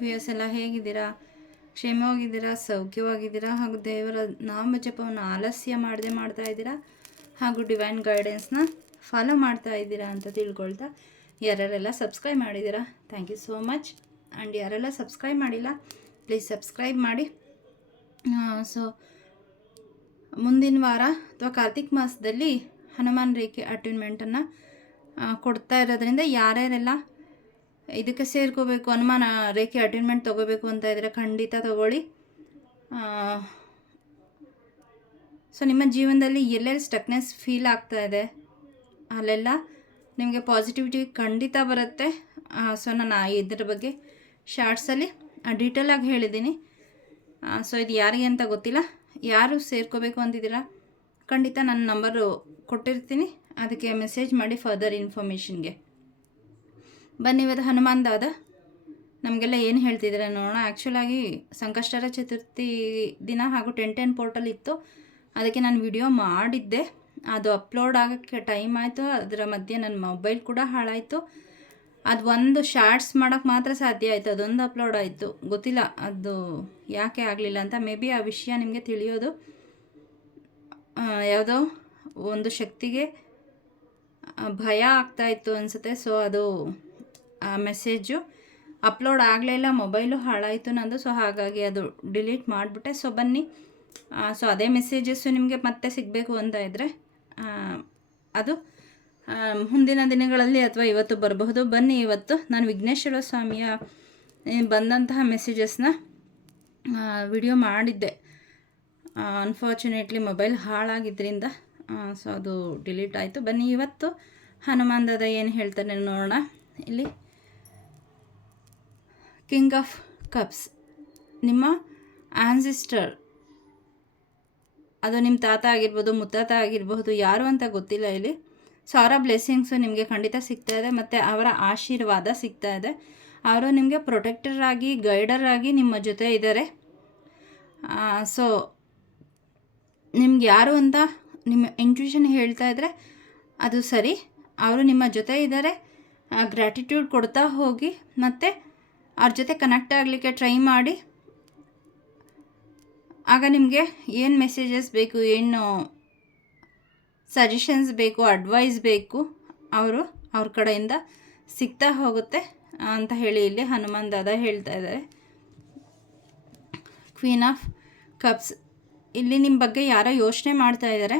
Viewers ಎಲ್ಲ ಹೇಗಿದ್ದೀರಾ? ಕ್ಷೇಮವಾಗಿದ್ದೀರಾ? ಸೌಖ್ಯವಾಗಿದ್ದೀರಾ? ಹಾಗೂ ದೇವರ ನಾಮ ಜಪವನ್ನು ಆಲಸ್ಯ ಮಾಡದೆ ಮಾಡ್ತಾ ಇದ್ದೀರಾ? ಹಾಗೂ ಡಿವೈನ್ ಗೈಡೆನ್ಸ್ನ ಫಾಲೋ ಮಾಡ್ತಾ ಇದ್ದೀರಾ ಅಂತ ತಿಳ್ಕೊಳ್ತಾ, ಯಾರೆಲ್ಲ ಸಬ್ಸ್ಕ್ರೈಬ್ ಮಾಡಿದ್ದೀರಾ thank you so much. And ಯಾರೆಲ್ಲ ಸಬ್ಸ್ಕ್ರೈಬ್ ಮಾಡಿಲ್ಲ ಪ್ಲೀಸ್ ಸಬ್ಸ್ಕ್ರೈಬ್ ಮಾಡಿ. ಸೊ ಮುಂದಿನ ವಾರ ಅಥವಾ ಕಾರ್ತಿಕ್ ಮಾಸದಲ್ಲಿ ಹನುಮಾನ್ ರೇಖೆ ಅಟ್ಯೂನ್ಮೆಂಟನ್ನು ಕೊಡ್ತಾ ಇರೋದ್ರಿಂದ ಯಾರ್ಯಾರೆಲ್ಲ ಇದಕ್ಕೆ ಸೇರ್ಕೋಬೇಕು, ಹನುಮಾನ ರೇಖೆ ಅಟ್ಯೂನ್ಮೆಂಟ್ ತೊಗೋಬೇಕು ಅಂತ ಇದ್ದರೆ ಖಂಡಿತ ತೊಗೊಳ್ಳಿ. ಸೊ ನಿಮ್ಮ ಜೀವನದಲ್ಲಿ ಎಲ್ಲೆಲ್ಲಿ ಸ್ಟಕ್ನೆಸ್ ಫೀಲ್ ಆಗ್ತಾ ಇದೆ ಅಲ್ಲೆಲ್ಲ ನಿಮಗೆ ಪಾಸಿಟಿವಿಟಿ ಖಂಡಿತ ಬರುತ್ತೆ. ಸೊ ನಾನು ಇದ್ರ ಬಗ್ಗೆ ಶಾರ್ಟ್ಸಲ್ಲಿ ಡೀಟೇಲಾಗಿ ಹೇಳಿದ್ದೀನಿ. ಸೊ ಇದು ಯಾರಿಗೆ ಅಂತ ಗೊತ್ತಿಲ್ಲ, ಯಾರು ಸೇರ್ಕೋಬೇಕು ಅಂತಿದ್ದೀರಾ ಖಂಡಿತ ನನ್ನ ನಂಬರು ಕೊಟ್ಟಿರ್ತೀನಿ, ಅದಕ್ಕೆ ಮೆಸೇಜ್ ಮಾಡಿ ಫರ್ದರ್ ಇನ್ಫಾರ್ಮೇಷನ್ಗೆ. ಬನ್ನಿ ಇವತ್ತು ಹನುಮಾನ್ ದಾದ ನಮಗೆಲ್ಲ ಏನು ಹೇಳ್ತಿದ್ದಾರೆ ನೋಡೋಣ. ಆ್ಯಕ್ಚುಲಾಗಿ ಸಂಕಷ್ಟರ ಚತುರ್ಥಿ ದಿನ ಹಾಗೂ 10 ಪೋರ್ಟಲ್ ಇತ್ತು, ಅದಕ್ಕೆ ನಾನು ವಿಡಿಯೋ ಮಾಡಿದ್ದೆ. ಅದು ಅಪ್ಲೋಡ್ ಆಗೋಕ್ಕೆ ಟೈಮ್ ಆಯಿತು, ಅದರ ಮಧ್ಯೆ ನನ್ನ ಮೊಬೈಲ್ ಕೂಡ ಹಾಳಾಯಿತು. ಅದು ಒಂದು ಶಾರ್ಟ್ಸ್ ಮಾಡೋಕ್ಕೆ ಮಾತ್ರ ಸಾಧ್ಯ ಆಯಿತು, ಅದೊಂದು ಅಪ್ಲೋಡ್ ಆಯಿತು. ಗೊತ್ತಿಲ್ಲ ಅದು ಯಾಕೆ ಆಗಲಿಲ್ಲ ಅಂತ. ಮೇ ಬಿ ಆ ವಿಷಯ ನಿಮಗೆ ತಿಳಿಯೋದು ಯಾವುದೋ ಒಂದು ಶಕ್ತಿಗೆ ಭಯ ಆಗ್ತಾಯಿತ್ತು ಅನಿಸುತ್ತೆ. ಸೊ ಅದು ಆ ಮೆಸೇಜು ಅಪ್ಲೋಡ್ ಆಗಲಿಲ್ಲ, ಮೊಬೈಲು ಹಾಳಾಯಿತು ನಂದು. ಸೊ ಹಾಗಾಗಿ ಅದು ಡಿಲೀಟ್ ಮಾಡಿಬಿಟ್ಟೆ. ಸೊ ಬನ್ನಿ, ಸೊ ಅದೇ ಮೆಸೇಜಸ್ಸು ನಿಮಗೆ ಮತ್ತೆ ಸಿಗಬೇಕು ಅಂತ ಇದ್ದರೆ ಅದು ಮುಂದಿನ ದಿನಗಳಲ್ಲಿ ಅಥವಾ ಇವತ್ತು ಬರಬಹುದು. ಬನ್ನಿ, ಇವತ್ತು ನಾನು ವಿಘ್ನೇಶ್ವರ ಸ್ವಾಮಿಯ ಬಂದಂತಹ ಮೆಸೇಜಸ್ನ ವಿಡಿಯೋ ಮಾಡಿದ್ದೆ. ಅನ್ಫಾರ್ಚುನೇಟ್ಲಿ ಮೊಬೈಲ್ ಹಾಳಾಗಿದ್ದರಿಂದ ಸೊ ಅದು ಡಿಲೀಟ್ ಆಯಿತು. ಬನ್ನಿ ಇವತ್ತು ಹನುಮಾನ್ ದಾದ ಏನು ಹೇಳ್ತಾನೆ ನೋಡೋಣ. ಇಲ್ಲಿ ಕಿಂಗ್ ಆಫ್ ಕಪ್ಸ್, ನಿಮ್ಮ ಆನ್ಸಿಸ್ಟರ್, ಅದು ನಿಮ್ಮ ತಾತ ಆಗಿರ್ಬೋದು, ಮುತ್ತಾತ ಆಗಿರಬಹುದು, ಯಾರು ಅಂತ ಗೊತ್ತಿಲ್ಲ. ಇಲ್ಲಿ ಸೊ ಅವರ ಬ್ಲೆಸ್ಸಿಂಗ್ಸು ನಿಮಗೆ ಖಂಡಿತ ಸಿಗ್ತಾ ಇದೆ, ಮತ್ತು ಅವರ ಆಶೀರ್ವಾದ ಸಿಗ್ತಾ ಇದೆ. ಅವರು ನಿಮಗೆ ಪ್ರೊಟೆಕ್ಟರ್ ಆಗಿ, ಗೈಡರ್ ಆಗಿ ನಿಮ್ಮ ಜೊತೆ ಇದ್ದಾರೆ. ಸೊ ನಿಮ್ಗೆ ಯಾರು ಅಂತ ನಿಮ್ಮ ಇಂಟ್ಯೂಷನ್ ಹೇಳ್ತಾ ಇದ್ದರೆ ಅದು ಸರಿ, ಅವರು ನಿಮ್ಮ ಜೊತೆ ಇದ್ದಾರೆ. ಗ್ರ್ಯಾಟಿಟ್ಯೂಡ್ ಕೊಡ್ತಾ ಹೋಗಿ, ಮತ್ತು ಅವ್ರ ಜೊತೆ ಕನೆಕ್ಟ್ ಆಗಲಿಕ್ಕೆ ಟ್ರೈ ಮಾಡಿ. ಆಗ ನಿಮಗೆ ಏನು ಮೆಸೇಜಸ್ ಬೇಕು, ಏನು ಸಜೆಷನ್ಸ್ ಬೇಕು, ಅಡ್ವೈಸ್ ಬೇಕು, ಅವ್ರ ಕಡೆಯಿಂದ ಸಿಗ್ತಾ ಹೋಗುತ್ತೆ ಅಂತ ಹೇಳಿ ಇಲ್ಲಿ ಹನುಮಾನ್ ದಾದ ಹೇಳ್ತಾ ಇದ್ದಾರೆ. ಕ್ವೀನ್ ಆಫ್ ಕಪ್ಸ್, ಇಲ್ಲಿ ನಿಮ್ಮ ಬಗ್ಗೆ ಯಾರೋ ಯೋಚನೆ ಮಾಡ್ತಾ ಇದ್ದಾರೆ,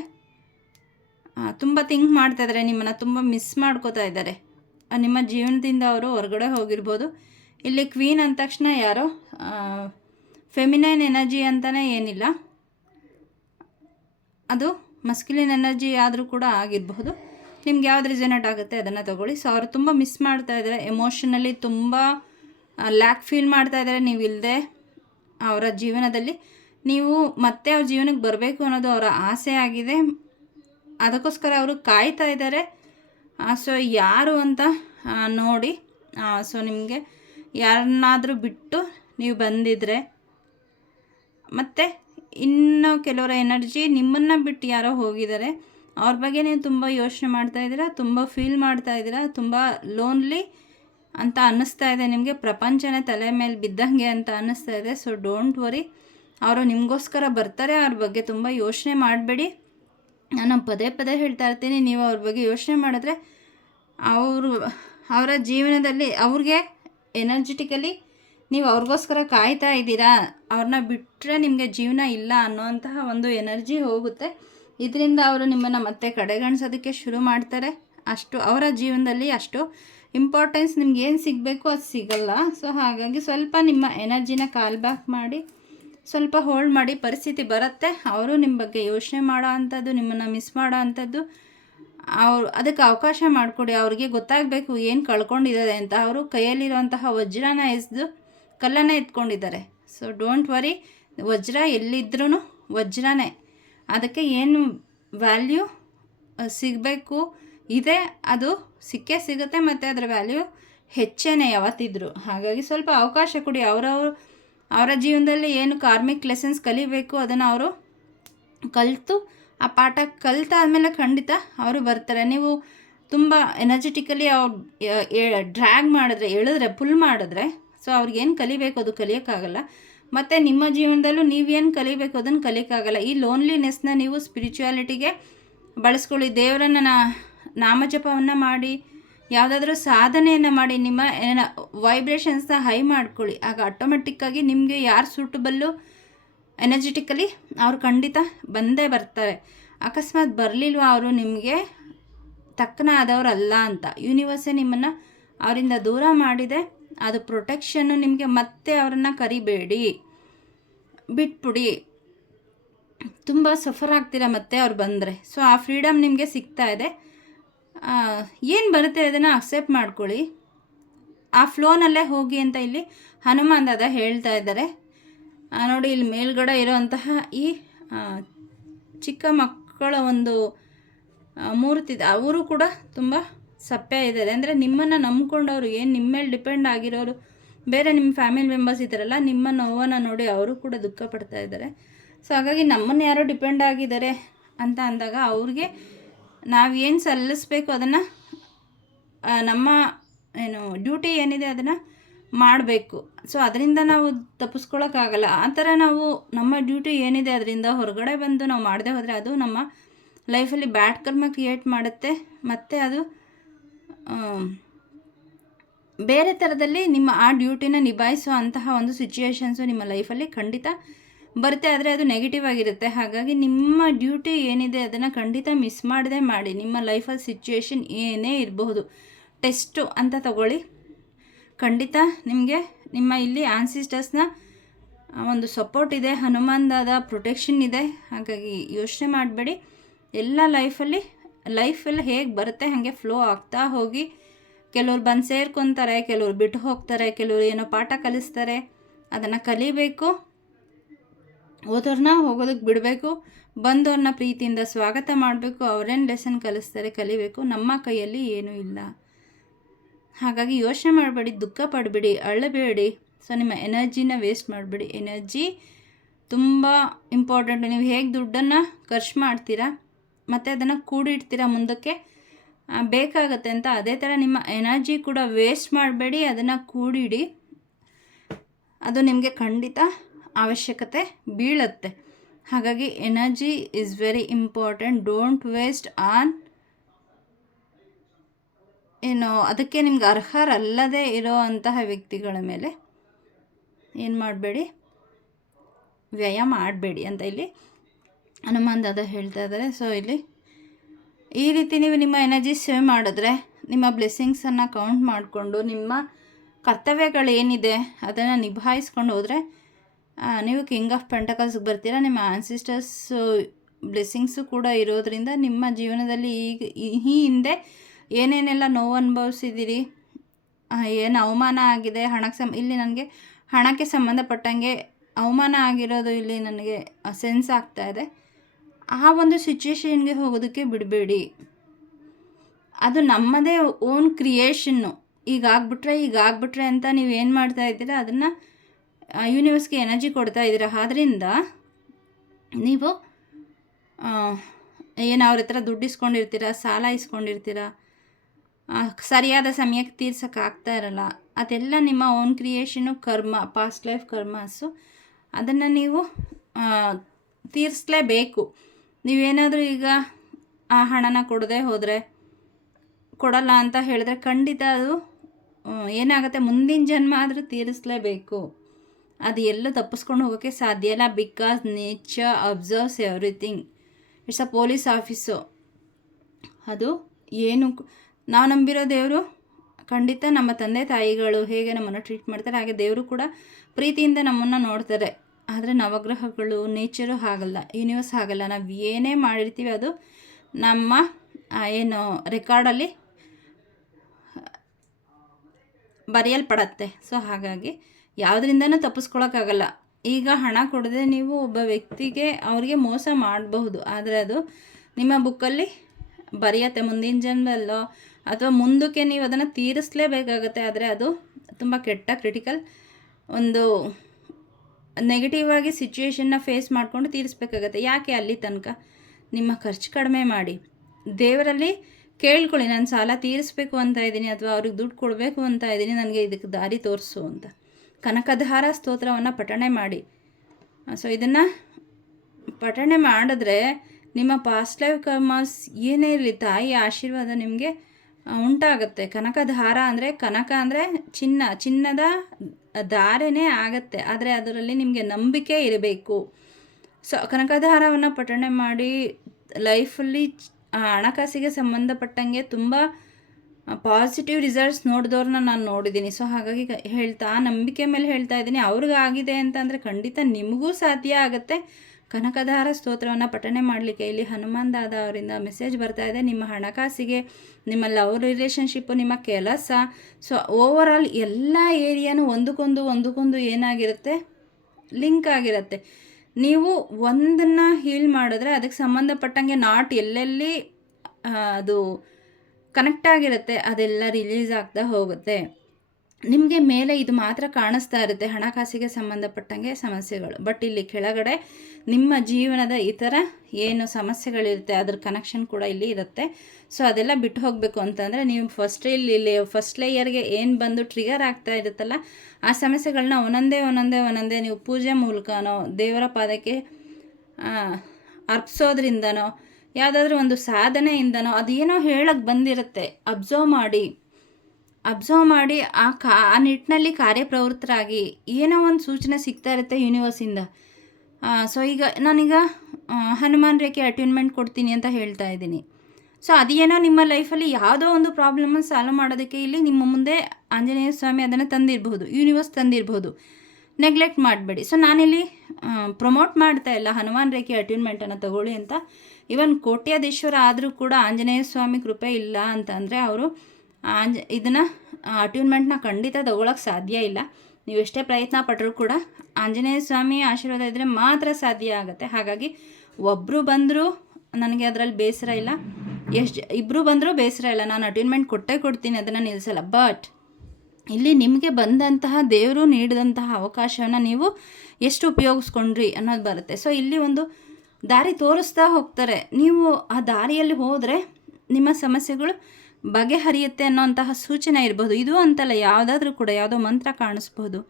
ತುಂಬ ಥಿಂಕ್ ಮಾಡ್ತಾ ಇದ್ದಾರೆ, ನಿಮ್ಮನ್ನು ತುಂಬ ಮಿಸ್ ಮಾಡ್ಕೋತಾ ಇದ್ದಾರೆ. ನಿಮ್ಮ ಜೀವನದಿಂದ ಅವರು ಹೊರಗಡೆ ಹೋಗಿರ್ಬೋದು. ಇಲ್ಲಿ ಕ್ವೀನ್ ಅಂದ ತಕ್ಷಣ ಯಾರೋ ಫೆಮಿನೈನ್ ಎನರ್ಜಿ ಅಂತಲೇ ಏನಿಲ್ಲ, ಅದು ಮಸ್ಕ್ಯುಲಿನ್ ಎನರ್ಜಿ ಆದರೂ ಕೂಡ ಆಗಿರಬಹುದು. ನಿಮ್ಗೆ ಯಾವ್ದು ರಿಸನೇಟ್ ಆಗುತ್ತೆ ಅದನ್ನು ತಗೊಳ್ಳಿ. ಸೊ ಅವರು ತುಂಬ ಮಿಸ್ ಮಾಡ್ತಾ ಇದ್ದಾರೆ, ಎಮೋಷನಲಿ ತುಂಬ ಲ್ಯಾಕ್ ಫೀಲ್ ಮಾಡ್ತಾ ಇದ್ದಾರೆ. ನೀವು ಇಲ್ಲದೆ ಅವರ ಜೀವನದಲ್ಲಿ, ನೀವು ಮತ್ತೆ ಅವ್ರ ಜೀವನಕ್ಕೆ ಬರಬೇಕು ಅನ್ನೋದು ಅವರ ಆಸೆ ಆಗಿದೆ. ಅದಕ್ಕೋಸ್ಕರ ಅವರು ಕಾಯ್ತಾ ಇದ್ದಾರೆ. ಸೊ ಯಾರು ಅಂತ ನೋಡಿ. ಸೊ ನಿಮಗೆ ಯಾರನ್ನಾದರೂ ಬಿಟ್ಟು ನೀವು ಬಂದಿದ್ರೆ, ಮತ್ತು ಇನ್ನು ಕೆಲವರ ಎನರ್ಜಿ ನಿಮ್ಮನ್ನು ಬಿಟ್ಟು ಯಾರೋ ಹೋಗಿದ್ದಾರೆ, ಅವ್ರ ಬಗ್ಗೆ ನೀವು ತುಂಬ ಯೋಚನೆ ಮಾಡ್ತಾಯಿದ್ದೀರಾ, ತುಂಬ ಫೀಲ್ ಮಾಡ್ತಾಯಿದ್ದೀರಾ, ತುಂಬ ಲೋನ್ಲಿ ಅಂತ ಅನ್ನಿಸ್ತಾ ಇದೆ ನಿಮಗೆ. ಪ್ರಪಂಚನೇ ತಲೆ ಮೇಲೆ ಬಿದ್ದಂಗೆ ಅಂತ ಅನ್ನಿಸ್ತಾ ಇದೆ. ಸೊ ಡೋಂಟ್ ವರಿ, ಅವರು ನಿಮಗೋಸ್ಕರ ಬರ್ತಾರೆ. ಅವ್ರ ಬಗ್ಗೆ ತುಂಬ ಯೋಚನೆ ಮಾಡಬೇಡಿ. ನಾನು ಪದೇ ಪದೇ ಹೇಳ್ತಾ ಇರ್ತೀನಿ, ನೀವು ಅವ್ರ ಬಗ್ಗೆ ಯೋಚನೆ ಮಾಡಿದ್ರೆ ಅವರ ಜೀವನದಲ್ಲಿ ಅವ್ರಿಗೆ ಎನರ್ಜೆಟಿಕಲಿ ನೀವು ಅವ್ರಿಗೋಸ್ಕರ ಕಾಯ್ತಾ ಇದ್ದೀರಾ. ಅವ್ರನ್ನ ಬಿಟ್ಟರೆ ನಿಮಗೆ ಜೀವನ ಇಲ್ಲ ಅನ್ನೋಂತಹ ಒಂದು ಎನರ್ಜಿ ಹೋಗುತ್ತೆ. ಇದರಿಂದ ಅವರು ನಿಮ್ಮನ್ನು ಮತ್ತೆ ಕಡೆಗಣಿಸೋದಕ್ಕೆ ಶುರು ಮಾಡ್ತಾರೆ. ಅಷ್ಟು ಅವರ ಜೀವನದಲ್ಲಿ ಅಷ್ಟು ಇಂಪಾರ್ಟೆನ್ಸ್ ನಿಮ್ಗೆ ಏನು ಸಿಗಬೇಕು ಅದು ಸಿಗಲ್ಲ. ಸೊ ಹಾಗಾಗಿ ಸ್ವಲ್ಪ ನಿಮ್ಮ ಎನರ್ಜಿನ ಕಾಲ್ ಬ್ಯಾಕ್ ಮಾಡಿ, ಸ್ವಲ್ಪ ಹೋಲ್ಡ್ ಮಾಡಿ. ಪರಿಸ್ಥಿತಿ ಬರುತ್ತೆ, ಅವರು ನಿಮ್ಮ ಬಗ್ಗೆ ಯೋಚನೆ ಮಾಡೋ ಅಂಥದ್ದು, ನಿಮ್ಮನ್ನು ಮಿಸ್ ಮಾಡೋ ಅಂಥದ್ದು. ಅದಕ್ಕೆ ಅವಕಾಶ ಮಾಡಿಕೊಡಿ. ಅವ್ರಿಗೆ ಗೊತ್ತಾಗಬೇಕು ಏನು ಕಳ್ಕೊಂಡಿದ್ದಾರೆ ಅಂತ. ಅವರು ಕೈಯಲ್ಲಿರುವಂತಹ ವಜ್ರನ ಎಸೆದು ಕಲ್ಲನ್ನು ಎತ್ಕೊಂಡಿದ್ದಾರೆ. ಸೊ ಡೋಂಟ್ ವರಿ, ವಜ್ರ ಎಲ್ಲಿದ್ರೂ ವಜ್ರನೇ. ಅದಕ್ಕೆ ಏನು ವ್ಯಾಲ್ಯೂ ಸಿಗಬೇಕು ಇದೆ, ಅದು ಸಿಕ್ಕೇ ಸಿಗುತ್ತೆ, ಮತ್ತು ಅದರ ವ್ಯಾಲ್ಯೂ ಹೆಚ್ಚೇನೆ ಯಾವತ್ತಿದ್ರು. ಹಾಗಾಗಿ ಸ್ವಲ್ಪ ಅವಕಾಶ ಕೊಡಿ. ಅವರ ಜೀವನದಲ್ಲಿ ಏನು ಕಾರ್ಮಿಕ್ ಲೆಸನ್ಸ್ ಕಲಿಬೇಕು ಅದನ್ನು ಅವರು ಕಲಿತು, ಆ ಪಾಠ ಕಲಿತಾದ್ಮೇಲೆ ಖಂಡಿತ ಅವರು ಬರ್ತಾರೆ. ನೀವು ತುಂಬ ಎನರ್ಜೆಟಿಕಲಿ ಡ್ರ್ಯಾಗ್ ಮಾಡಿದ್ರೆ, ಎಳೆದ್ರೆ, ಪುಲ್ ಮಾಡಿದ್ರೆ ಸೊ ಅವ್ರಿಗೇನು ಕಲಿಬೇಕು ಅದು ಕಲಿಯೋಕ್ಕಾಗಲ್ಲ. ಮತ್ತು ನಿಮ್ಮ ಜೀವನದಲ್ಲೂ ನೀವೇನು ಕಲಿಬೇಕು ಅದನ್ನು ಕಲಿಯೋಕ್ಕಾಗಲ್ಲ. ಈ ಲೋನ್ಲಿನೆಸ್ನ ನೀವು ಸ್ಪಿರಿಚುಯಾಲಿಟಿಗೆ ಬಳಸ್ಕೊಳ್ಳಿ. ದೇವರನ್ನ ನಾಮಜಪವನ್ನು ಮಾಡಿ, ಯಾವುದಾದ್ರೂ ಸಾಧನೆಯನ್ನು ಮಾಡಿ, ನಿಮ್ಮ ವೈಬ್ರೇಷನ್ಸ್ನ ಹೈ ಮಾಡ್ಕೊಳ್ಳಿ. ಆಗ ಆಟೋಮೆಟಿಕ್ಕಾಗಿ ನಿಮಗೆ ಯಾರು ಸೂಟಬಲ್ಲು ಎನರ್ಜೆಟಿಕಲಿ ಅವ್ರು ಖಂಡಿತ ಬಂದೇ ಬರ್ತಾರೆ. ಅಕಸ್ಮಾತ್ ಬರಲಿಲ್ವ ಅವರು ನಿಮಗೆ ತಕ್ಕನಾದವರಲ್ಲ ಅಂತ ಯೂನಿವರ್ಸೇ ನಿಮ್ಮನ್ನು ಅವರಿಂದ ದೂರ ಮಾಡಿದೆ. ಅದು ಪ್ರೊಟೆಕ್ಷನ್ನು ನಿಮಗೆ. ಮತ್ತೆ ಅವರನ್ನು ಕರಿಬೇಡಿ, ಬಿಟ್ಬಿಡಿ. ತುಂಬ ಸಫರ್ ಆಗ್ತೀರಾ ಮತ್ತೆ ಅವ್ರು ಬಂದರೆ. ಸೊ ಆ ಫ್ರೀಡಮ್ ನಿಮಗೆ ಸಿಗ್ತಾ ಇದೆ. ಏನು ಬರುತ್ತೆ ಅದನ್ನು ಅಕ್ಸೆಪ್ಟ್ ಮಾಡ್ಕೊಳ್ಳಿ. ಆ ಫ್ಲೋನಲ್ಲೇ ಹೋಗಿ ಅಂತ ಇಲ್ಲಿ ಹನುಮಾನ್ ದಾದ ಹೇಳ್ತಾ ಇದ್ದಾರೆ. ನೋಡಿ, ಇಲ್ಲಿ ಮೇಲ್ಗಡೆ ಇರೋವಂತಹ ಈ ಚಿಕ್ಕ ಮಕ್ಕಳ ಒಂದು ಮೂರ್ತಿ ಇದೆ. ಅವರು ಕೂಡ ತುಂಬ ಸಪ್ಪೆ ಇದ್ದಾರೆ. ಅಂದರೆ ನಿಮ್ಮನ್ನು ನಂಬ್ಕೊಂಡವರು, ಏನು ನಿಮ್ಮ ಮೇಲೆ ಡಿಪೆಂಡ್ ಆಗಿರೋರು, ಬೇರೆ ನಿಮ್ಮ ಫ್ಯಾಮಿಲಿ ಮೆಂಬರ್ಸ್ ಇದ್ದಾರಲ್ಲ, ನಿಮ್ಮ ನೋವನ್ನು ನೋಡಿ ಅವರು ಕೂಡ ದುಃಖ ಪಡ್ತಾ ಇದ್ದಾರೆ. ಸೊ ಹಾಗಾಗಿ ನಮ್ಮನ್ನು ಯಾರೋ ಡಿಪೆಂಡ್ ಆಗಿದ್ದಾರೆ ಅಂತ ಅಂದಾಗ ಅವ್ರಿಗೆ ನಾವು ಏನು ಸಲ್ಲಿಸಬೇಕು ಅದನ್ನು, ನಮ್ಮ ಡ್ಯೂಟಿ ಏನಿದೆ ಅದನ್ನು ಮಾಡಬೇಕು. ಸೊ ಅದರಿಂದ ನಾವು ತಪ್ಪಿಸ್ಕೊಳ್ಳೋಕ್ಕಾಗಲ್ಲ. ಆ ಥರ ನಾವು ನಮ್ಮ ಡ್ಯೂಟಿ ಏನಿದೆ ಅದರಿಂದ ಹೊರಗಡೆ ಬಂದು ನಾವು ಮಾಡದೆ ಹೋದರೆ ಅದು ನಮ್ಮ ಲೈಫಲ್ಲಿ ಬ್ಯಾಡ್ ಕರ್ಮ ಕ್ರಿಯೇಟ್ ಮಾಡುತ್ತೆ. ಮತ್ತು ಅದು ಬೇರೆ ಥರದಲ್ಲಿ ನಿಮ್ಮ ಆ ಡ್ಯೂಟಿನ ನಿಭಾಯಿಸೋ ಅಂತಹ ಒಂದು ಸಿಚುಯೇಷನ್ಸು ನಿಮ್ಮ ಲೈಫಲ್ಲಿ ಖಂಡಿತ ಬರುತ್ತೆ. ಆದರೆ ಅದು ನೆಗೆಟಿವ್ ಆಗಿರುತ್ತೆ. ಹಾಗಾಗಿ ನಿಮ್ಮ ಡ್ಯೂಟಿ ಏನಿದೆ ಅದನ್ನು ಖಂಡಿತ ಮಿಸ್ ಮಾಡದೆ ಮಾಡಿ. ನಿಮ್ಮ ಲೈಫಲ್ಲಿ ಸಿಚುಯೇಷನ್ ಏನೇ ಇರಬಹುದು, ಟೆಸ್ಟು ಅಂತ ತಗೊಳ್ಳಿ. ಖಂಡಿತ ನಿಮಗೆ ನಿಮ್ಮ ಇಲ್ಲಿ ಆನ್ಸಿಸ್ಟರ್ಸ್ನ ಒಂದು ಸಪೋರ್ಟ್ ಇದೆ, ಹನುಮಾನ್ ದಾದ ಪ್ರೊಟೆಕ್ಷನ್ ಇದೆ. ಹಾಗಾಗಿ ಯೋಚನೆ ಮಾಡಬೇಡಿ. ಎಲ್ಲ ಲೈಫಲ್ಲಿ ಹೇಗೆ ಬರುತ್ತೆ ಹಾಗೆ ಫ್ಲೋ ಆಗ್ತಾ ಹೋಗಿ. ಕೆಲವ್ರು ಬಂದು ಸೇರ್ಕೊತಾರೆ, ಕೆಲವ್ರು ಬಿಟ್ಟು ಹೋಗ್ತಾರೆ, ಕೆಲವರು ಏನೋ ಪಾಠ ಕಲಿಸ್ತಾರೆ. ಅದನ್ನು ಕಲಿಬೇಕು. ಓದೋರನ್ನ ಹೋಗೋದಕ್ಕೆ ಬಿಡಬೇಕು, ಬಂದವ್ರನ್ನ ಪ್ರೀತಿಯಿಂದ ಸ್ವಾಗತ ಮಾಡಬೇಕು. ಅವರೇನು ಲೆಸನ್ ಕಲಿಸ್ತಾರೆ ಕಲಿಬೇಕು. ನಮ್ಮ ಕೈಯಲ್ಲಿ ಏನೂ ಇಲ್ಲ. ಹಾಗಾಗಿ ಯೋಚನೆ ಮಾಡಬೇಡಿ, ದುಃಖ ಪಡಬೇಡಿ, ಅಳಬೇಡಿ. ಸೊ ನಿಮ್ಮ ಎನರ್ಜಿನ ವೇಸ್ಟ್ ಮಾಡಬೇಡಿ. ಎನರ್ಜಿ ತುಂಬ ಇಂಪಾರ್ಟೆಂಟ್. ನೀವು ಹೇಗೆ ದುಡ್ಡನ್ನು ಖರ್ಚು ಮಾಡ್ತೀರಾ ಮತ್ತು ಅದನ್ನು ಕೂಡಿಡ್ತೀರಾ ಮುಂದಕ್ಕೆ ಬೇಕಾಗತ್ತೆ ಅಂತ, ಅದೇ ಥರ ನಿಮ್ಮ ಎನರ್ಜಿ ಕೂಡ ವೇಸ್ಟ್ ಮಾಡಬೇಡಿ. ಅದನ್ನು ಕೂಡಿಡಿ. ಅದು ನಿಮಗೆ ಖಂಡಿತ ಅವಶ್ಯಕತೆ ಬೀಳುತ್ತೆ. ಹಾಗಾಗಿ energy is very important. Don't waste on ಅದಕ್ಕೆ ನಿಮ್ಗೆ ಅರ್ಹರಲ್ಲದೆ ಇರೋ ಅಂತಹ ವ್ಯಕ್ತಿಗಳ ಮೇಲೆ ಏನು ಮಾಡಬೇಡಿ, ವ್ಯಯ ಮಾಡಬೇಡಿ ಅಂತ ಇಲ್ಲಿ ಹನುಮಾನ್ ದಾದ ಹೇಳ್ತಾ ಇದ್ದಾರೆ. ಸೊ ಇಲ್ಲಿ ಈ ರೀತಿ ನೀವು ನಿಮ್ಮ ಎನರ್ಜಿ ಸೇವ್ ಮಾಡಿದ್ರೆ, ನಿಮ್ಮ ಬ್ಲೆಸ್ಸಿಂಗ್ಸನ್ನು ಕೌಂಟ್ ಮಾಡಿಕೊಂಡು ನಿಮ್ಮ ಕರ್ತವ್ಯಗಳೇನಿದೆ ಅದನ್ನು ನಿಭಾಯಿಸ್ಕೊಂಡು ಹೋದರೆ ನೀವು ಕಿಂಗ್ ಆಫ್ ಪೆಂಟಕಲ್ಸ್ಗೆ ಬರ್ತೀರಾ. ನಿಮ್ಮ ಆನ್ಸಿಸ್ಟರ್ಸು ಬ್ಲೆಸ್ಸಿಂಗ್ಸು ಕೂಡ ಇರೋದರಿಂದ ನಿಮ್ಮ ಜೀವನದಲ್ಲಿ ಈ ಹಿಂದೆ ಏನೇನೆಲ್ಲ ನೋವು ಅನುಭವಿಸಿದ್ದೀರಿ, ಏನು ಅವಮಾನ ಆಗಿದೆ, ಇಲ್ಲಿ ನನಗೆ ಹಣಕ್ಕೆ ಸಂಬಂಧಪಟ್ಟಂಗೆ ಅವಮಾನ ಆಗಿರೋದು ಇಲ್ಲಿ ನನಗೆ ಸೆನ್ಸ್ ಆಗ್ತಾ ಇದೆ. ಆ ಒಂದು ಸಿಚುಯೇಷನ್ಗೆ ಹೋಗೋದಕ್ಕೆ ಬಿಡಬೇಡಿ. ಅದು ನಮ್ಮದೇ ಓನ್ ಕ್ರಿಯೇಷನ್ನು. ಈಗ ಆಗ್ಬಿಟ್ರೆ ಅಂತ ನೀವು ಏನು ಮಾಡ್ತಾ ಇದ್ದೀರಾ ಅದನ್ನು ಯೂನಿವರ್ಸ್ಗೆ ಎನರ್ಜಿ ಕೊಡ್ತಾ ಇದ್ದೀರಾ. ಆದ್ದರಿಂದ ನೀವು ಏನು ಅವ್ರ ಹತ್ರ ದುಡ್ಡು ಇಸ್ಕೊಂಡಿರ್ತೀರ, ಸಾಲ ಇಸ್ಕೊಂಡಿರ್ತೀರ, ಸರಿಯಾದ ಸಮಯಕ್ಕೆ ತೀರ್ಸೋಕ್ಕಾಗ್ತಾ ಇರಲ್ಲ. ಅದೆಲ್ಲ ನಿಮ್ಮ ಓನ್ ಕ್ರಿಯೇಷನು, ಕರ್ಮ, ಪಾಸ್ಟ್ ಲೈಫ್ ಕರ್ಮಸ್ಸು. ಅದನ್ನು ನೀವು ತೀರಿಸಲೇಬೇಕು. ನೀವೇನಾದರೂ ಈಗ ಆ ಹಣನ ಕೊಡದೆ ಹೋದರೆ, ಕೊಡಲ್ಲ ಅಂತ ಹೇಳಿದ್ರೆ ಖಂಡಿತ ಅದು ಏನಾಗುತ್ತೆ, ಮುಂದಿನ ಜನ್ಮ ಆದರೂ ತೀರಿಸಲೇಬೇಕು. ಅದು ಎಲ್ಲೂ ತಪ್ಪಿಸ್ಕೊಂಡು ಹೋಗೋಕ್ಕೆ ಸಾಧ್ಯ ಇಲ್ಲ. Because nature observes everything. It's a police office. ಅದು ಏನು ನಾವು ನಂಬಿರೋ ದೇವರು ಖಂಡಿತ ನಮ್ಮ ತಂದೆ ತಾಯಿಗಳು ಹೇಗೆ ನಮ್ಮನ್ನು ಟ್ರೀಟ್ ಮಾಡ್ತಾರೆ ಹಾಗೆ ದೇವರು ಕೂಡ ಪ್ರೀತಿಯಿಂದ ನಮ್ಮನ್ನು ನೋಡ್ತಾರೆ. ಆದರೆ ನವಗ್ರಹಗಳು, ನೇಚರು ಹಾಗಲ್ಲ, ಯೂನಿವರ್ಸ್ ಹಾಗಲ್ಲ. ನಾವು ಏನೇ ಮಾಡಿರ್ತೀವಿ ಅದು ನಮ್ಮ ಏನು ರೆಕಾರ್ಡಲ್ಲಿ ಬರೆಯಲ್ಪಡತ್ತೆ. ಸೊ ಹಾಗಾಗಿ ಯಾವುದರಿಂದನೂ ತಪ್ಪಿಸ್ಕೊಳಕ್ಕಾಗಲ್ಲ. ಈಗ ಹಣ ಕೊಡದೆ ನೀವು ಒಬ್ಬ ವ್ಯಕ್ತಿಗೆ ಅವ್ರಿಗೆ ಮೋಸ ಮಾಡಬಹುದು, ಆದರೆ ಅದು ನಿಮ್ಮ ಬುಕ್ಕಲ್ಲಿ ಬರೆಯತ್ತೆ. ಮುಂದಿನ ಜನ್ಮದಲ್ಲೋ ಅಥವಾ ಮುಂದಕ್ಕೆ ನೀವು ಅದನ್ನು ತೀರಿಸಲೇಬೇಕಾಗತ್ತೆ. ಆದರೆ ಅದು ತುಂಬ ಕೆಟ್ಟ ಕ್ರಿಟಿಕಲ್ ಒಂದು ನೆಗೆಟಿವ್ ಆಗಿ ಸಿಚುವೇಷನ್ನ ಫೇಸ್ ಮಾಡಿಕೊಂಡು ತೀರಿಸ್ಬೇಕಾಗತ್ತೆ. ಯಾಕೆ ಅಲ್ಲಿ ತನಕ ನಿಮ್ಮ ಖರ್ಚು ಕಡಿಮೆ ಮಾಡಿ ದೇವರಲ್ಲಿ ಕೇಳ್ಕೊಳ್ಳಿ, ನಾನು ಸಾಲ ತೀರಿಸ್ಬೇಕು ಅಂತ ಇದ್ದೀನಿ ಅಥವಾ ಅವ್ರಿಗೆ ದುಡ್ಡು ಕೊಡಬೇಕು ಅಂತ ಇದ್ದೀನಿ, ನನಗೆ ಇದಕ್ಕೆ ದಾರಿ ತೋರಿಸು ಅಂತ. ಕನಕಧಾರ ಸ್ತೋತ್ರವನ್ನು ಪಠಣೆ ಮಾಡಿ. ಸೊ ಇದನ್ನು ಪಠಣೆ ಮಾಡಿದ್ರೆ ನಿಮ್ಮ ಪಾಸ್ಟ್ ಲೈಫ್ ಕರ್ಮಸ್ ಏನೇ ಇರಲಿ ತಾಯಿ ಆಶೀರ್ವಾದ ನಿಮಗೆ ಉಂಟಾಗುತ್ತೆ. ಕನಕಧಾರ ಅಂದರೆ ಕನಕ ಅಂದರೆ ಚಿನ್ನದ ಧಾರೆನೇ ಆಗುತ್ತೆ, ಆದರೆ ಅದರಲ್ಲಿ ನಿಮಗೆ ನಂಬಿಕೆ ಇರಬೇಕು. ಸೊ ಕನಕಧಾರವನ್ನು ಪಠಣೆ ಮಾಡಿ ಲೈಫಲ್ಲಿ ಹಣಕಾಸಿಗೆ ಸಂಬಂಧಪಟ್ಟಂಗೆ ತುಂಬ ಪಾಸಿಟಿವ್ ರಿಸಲ್ಟ್ಸ್ ನೋಡಿದವ್ರನ್ನ ನಾನು ನೋಡಿದ್ದೀನಿ. ಸೊ ಹಾಗಾಗಿ ನಂಬಿಕೆ ಮೇಲೆ ಹೇಳ್ತಾ ಇದ್ದೀನಿ, ಅವ್ರಿಗಾಗಿದೆ ಅಂತಂದರೆ ಖಂಡಿತ ನಿಮಗೂ ಸಾಧ್ಯ ಆಗುತ್ತೆ. ಕನಕಧಾರ ಸ್ತೋತ್ರವನ್ನು ಪಠಣೆ ಮಾಡಲಿಕ್ಕೆ ಇಲ್ಲಿ ಹನುಮಾನ್ ದಾದ ಅವರಿಂದ ಮೆಸೇಜ್ ಬರ್ತಾ ಇದೆ. ನಿಮ್ಮ ಹಣಕಾಸಿಗೆ, ನಿಮ್ಮ ಲವ್ ರಿಲೇಷನ್ಶಿಪ್ಪು, ನಿಮ್ಮ ಕೆಲಸ, ಸೊ ಓವರಾಲ್ ಎಲ್ಲ ಏರಿಯಾನು ಒಂದಕ್ಕೊಂದು ಏನಾಗಿರುತ್ತೆ, ಲಿಂಕ್ ಆಗಿರುತ್ತೆ. ನೀವು ಒಂದನ್ನು ಹೀಲ್ ಮಾಡಿದ್ರೆ ಅದಕ್ಕೆ ಸಂಬಂಧಪಟ್ಟಂಗೆ ನಾಟ್ ಎಲ್ಲೆಲ್ಲಿ ಅದು ಕನೆಕ್ಟ್ ಆಗಿರುತ್ತೆ ಅದೆಲ್ಲ ರಿಲೀಸ್ ಆಗ್ತಾ ಹೋಗುತ್ತೆ. ನಿಮಗೆ ಮೇಲೆ ಇದು ಮಾತ್ರ ಕಾಣಿಸ್ತಾ ಇರುತ್ತೆ ಹಣಕಾಸಿಗೆ ಸಂಬಂಧಪಟ್ಟಂಗೆ ಸಮಸ್ಯೆಗಳು, ಬಟ್ ಇಲ್ಲಿ ಕೆಳಗಡೆ ನಿಮ್ಮ ಜೀವನದ ಇತರ ಏನು ಸಮಸ್ಯೆಗಳಿರುತ್ತೆ ಅದ್ರ ಕನೆಕ್ಷನ್ ಕೂಡ ಇಲ್ಲಿ ಇರುತ್ತೆ. ಸೊ ಅದೆಲ್ಲ ಬಿಟ್ಟು ಹೋಗಬೇಕು ಅಂತಂದರೆ ನೀವು ಫಸ್ಟ್ ಲೇಯರ್ಗೆ ಏನು ಬಂದು ಟ್ರಿಗರ್ ಆಗ್ತಾ ಇರುತ್ತಲ್ಲ ಆ ಸಮಸ್ಯೆಗಳನ್ನ ಒಂದೊಂದೇ ನೀವು ಪೂಜೆ ಮೂಲಕನೋ ದೇವರ ಪಾದಕ್ಕೆ ಅರ್ಪಿಸೋದ್ರಿಂದನೋ ಯಾವುದಾದ್ರೂ ಒಂದು ಸಾಧನೆಯಿಂದನೋ ಅದೇನೋ ಹೇಳಕ್ಕೆ ಬಂದಿರುತ್ತೆ, ಅಬ್ಸರ್ವ್ ಮಾಡಿ ಆ ನಿಟ್ಟಿನಲ್ಲಿ ಕಾರ್ಯಪ್ರವೃತ್ತರಾಗಿ ಏನೋ ಒಂದು ಸೂಚನೆ ಸಿಗ್ತಾ ಇರುತ್ತೆ ಯೂನಿವರ್ಸಿಂದ. ಸೊ ನಾನೀಗ ಹನುಮಾನ್ ರೇಖೆ ಅಟ್ಯೂನ್ಮೆಂಟ್ ಕೊಡ್ತೀನಿ ಅಂತ ಹೇಳ್ತಾ ಇದ್ದೀನಿ. ಸೊ ಅದೇನೋ ನಿಮ್ಮ ಲೈಫಲ್ಲಿ ಯಾವುದೋ ಒಂದು ಪ್ರಾಬ್ಲಮನ್ನು ಸಾಲ್ವ್ ಮಾಡೋದಕ್ಕೆ ಇಲ್ಲಿ ನಿಮ್ಮ ಮುಂದೆ ಆಂಜನೇಯ ಸ್ವಾಮಿ ಅದನ್ನು ತಂದಿರಬಹುದು, ಯೂನಿವರ್ಸ್ ತಂದಿರಬಹುದು, ನೆಗ್ಲೆಕ್ಟ್ ಮಾಡಬೇಡಿ. ಸೊ ನಾನಿಲ್ಲಿ ಪ್ರಮೋಟ್ ಮಾಡ್ತಾ ಇಲ್ಲ ಹನುಮಾನ್ ರೇಖೆ ಅಟ್ಯೂನ್ಮೆಂಟನ್ನು ತಗೊಳ್ಳಿ ಅಂತ. ಇವನ್ ಕೋಟ್ಯಾಧೀಶ್ವರ ಆದರೂ ಕೂಡ ಆಂಜನೇಯ ಸ್ವಾಮಿ ಕೃಪೆ ಇಲ್ಲ ಅಂತಂದರೆ ಅವರು ಇದನ್ನು ಅಟ್ಯೂನ್ಮೆಂಟ್ನ ಖಂಡಿತ ತಗೊಳಕ್ಕೆ ಸಾಧ್ಯ ಇಲ್ಲ. ನೀವು ಎಷ್ಟೇ ಪ್ರಯತ್ನ ಪಟ್ಟರೂ ಕೂಡ ಆಂಜನೇಯ ಸ್ವಾಮಿ ಆಶೀರ್ವಾದ ಇದ್ದರೆ ಮಾತ್ರ ಸಾಧ್ಯ ಆಗುತ್ತೆ. ಹಾಗಾಗಿ ಒಬ್ಬರು ಬಂದರೂ ನನಗೆ ಅದರಲ್ಲಿ ಬೇಸರ ಇಲ್ಲ, ಇಬ್ಬರು ಬಂದರೂ ಬೇಸರ ಇಲ್ಲ, ನಾನು ಅಟ್ಯೂನ್ಮೆಂಟ್ ಕೊಡ್ತೀನಿ, ಅದನ್ನು ನಿಲ್ಲಿಸಲ್ಲ. ಬಟ್ ಇಲ್ಲಿ ನಿಮಗೆ ಬಂದಂತಹ ದೇವರು ನೀಡಿದಂತಹ ಅವಕಾಶವನ್ನು ನೀವು ಎಷ್ಟು ಉಪಯೋಗಿಸ್ಕೊಂಡ್ರಿ ಅನ್ನೋದು ಬರುತ್ತೆ. ಸೊ ಇಲ್ಲಿ ಒಂದು ದಾರಿ ತೋರಿಸ್ತಾ ಹೋಗ್ತಾರೆ, ನೀವು ಆ ದಾರಿಯಲ್ಲಿ ಹೋದರೆ ನಿಮ್ಮ ಸಮಸ್ಯೆಗಳು ಬಗೆಹರಿಯುತ್ತೆ ಅನ್ನೋಂತಹ ಸೂಚನೆ ಇರ್ಬೋದು. ಇದು ಅಂತಲ್ಲ, ಯಾವುದಾದ್ರೂ ಕೂಡ ಯಾವುದೋ ಮಂತ್ರ ಕಾಣಿಸ್ಬೋದು,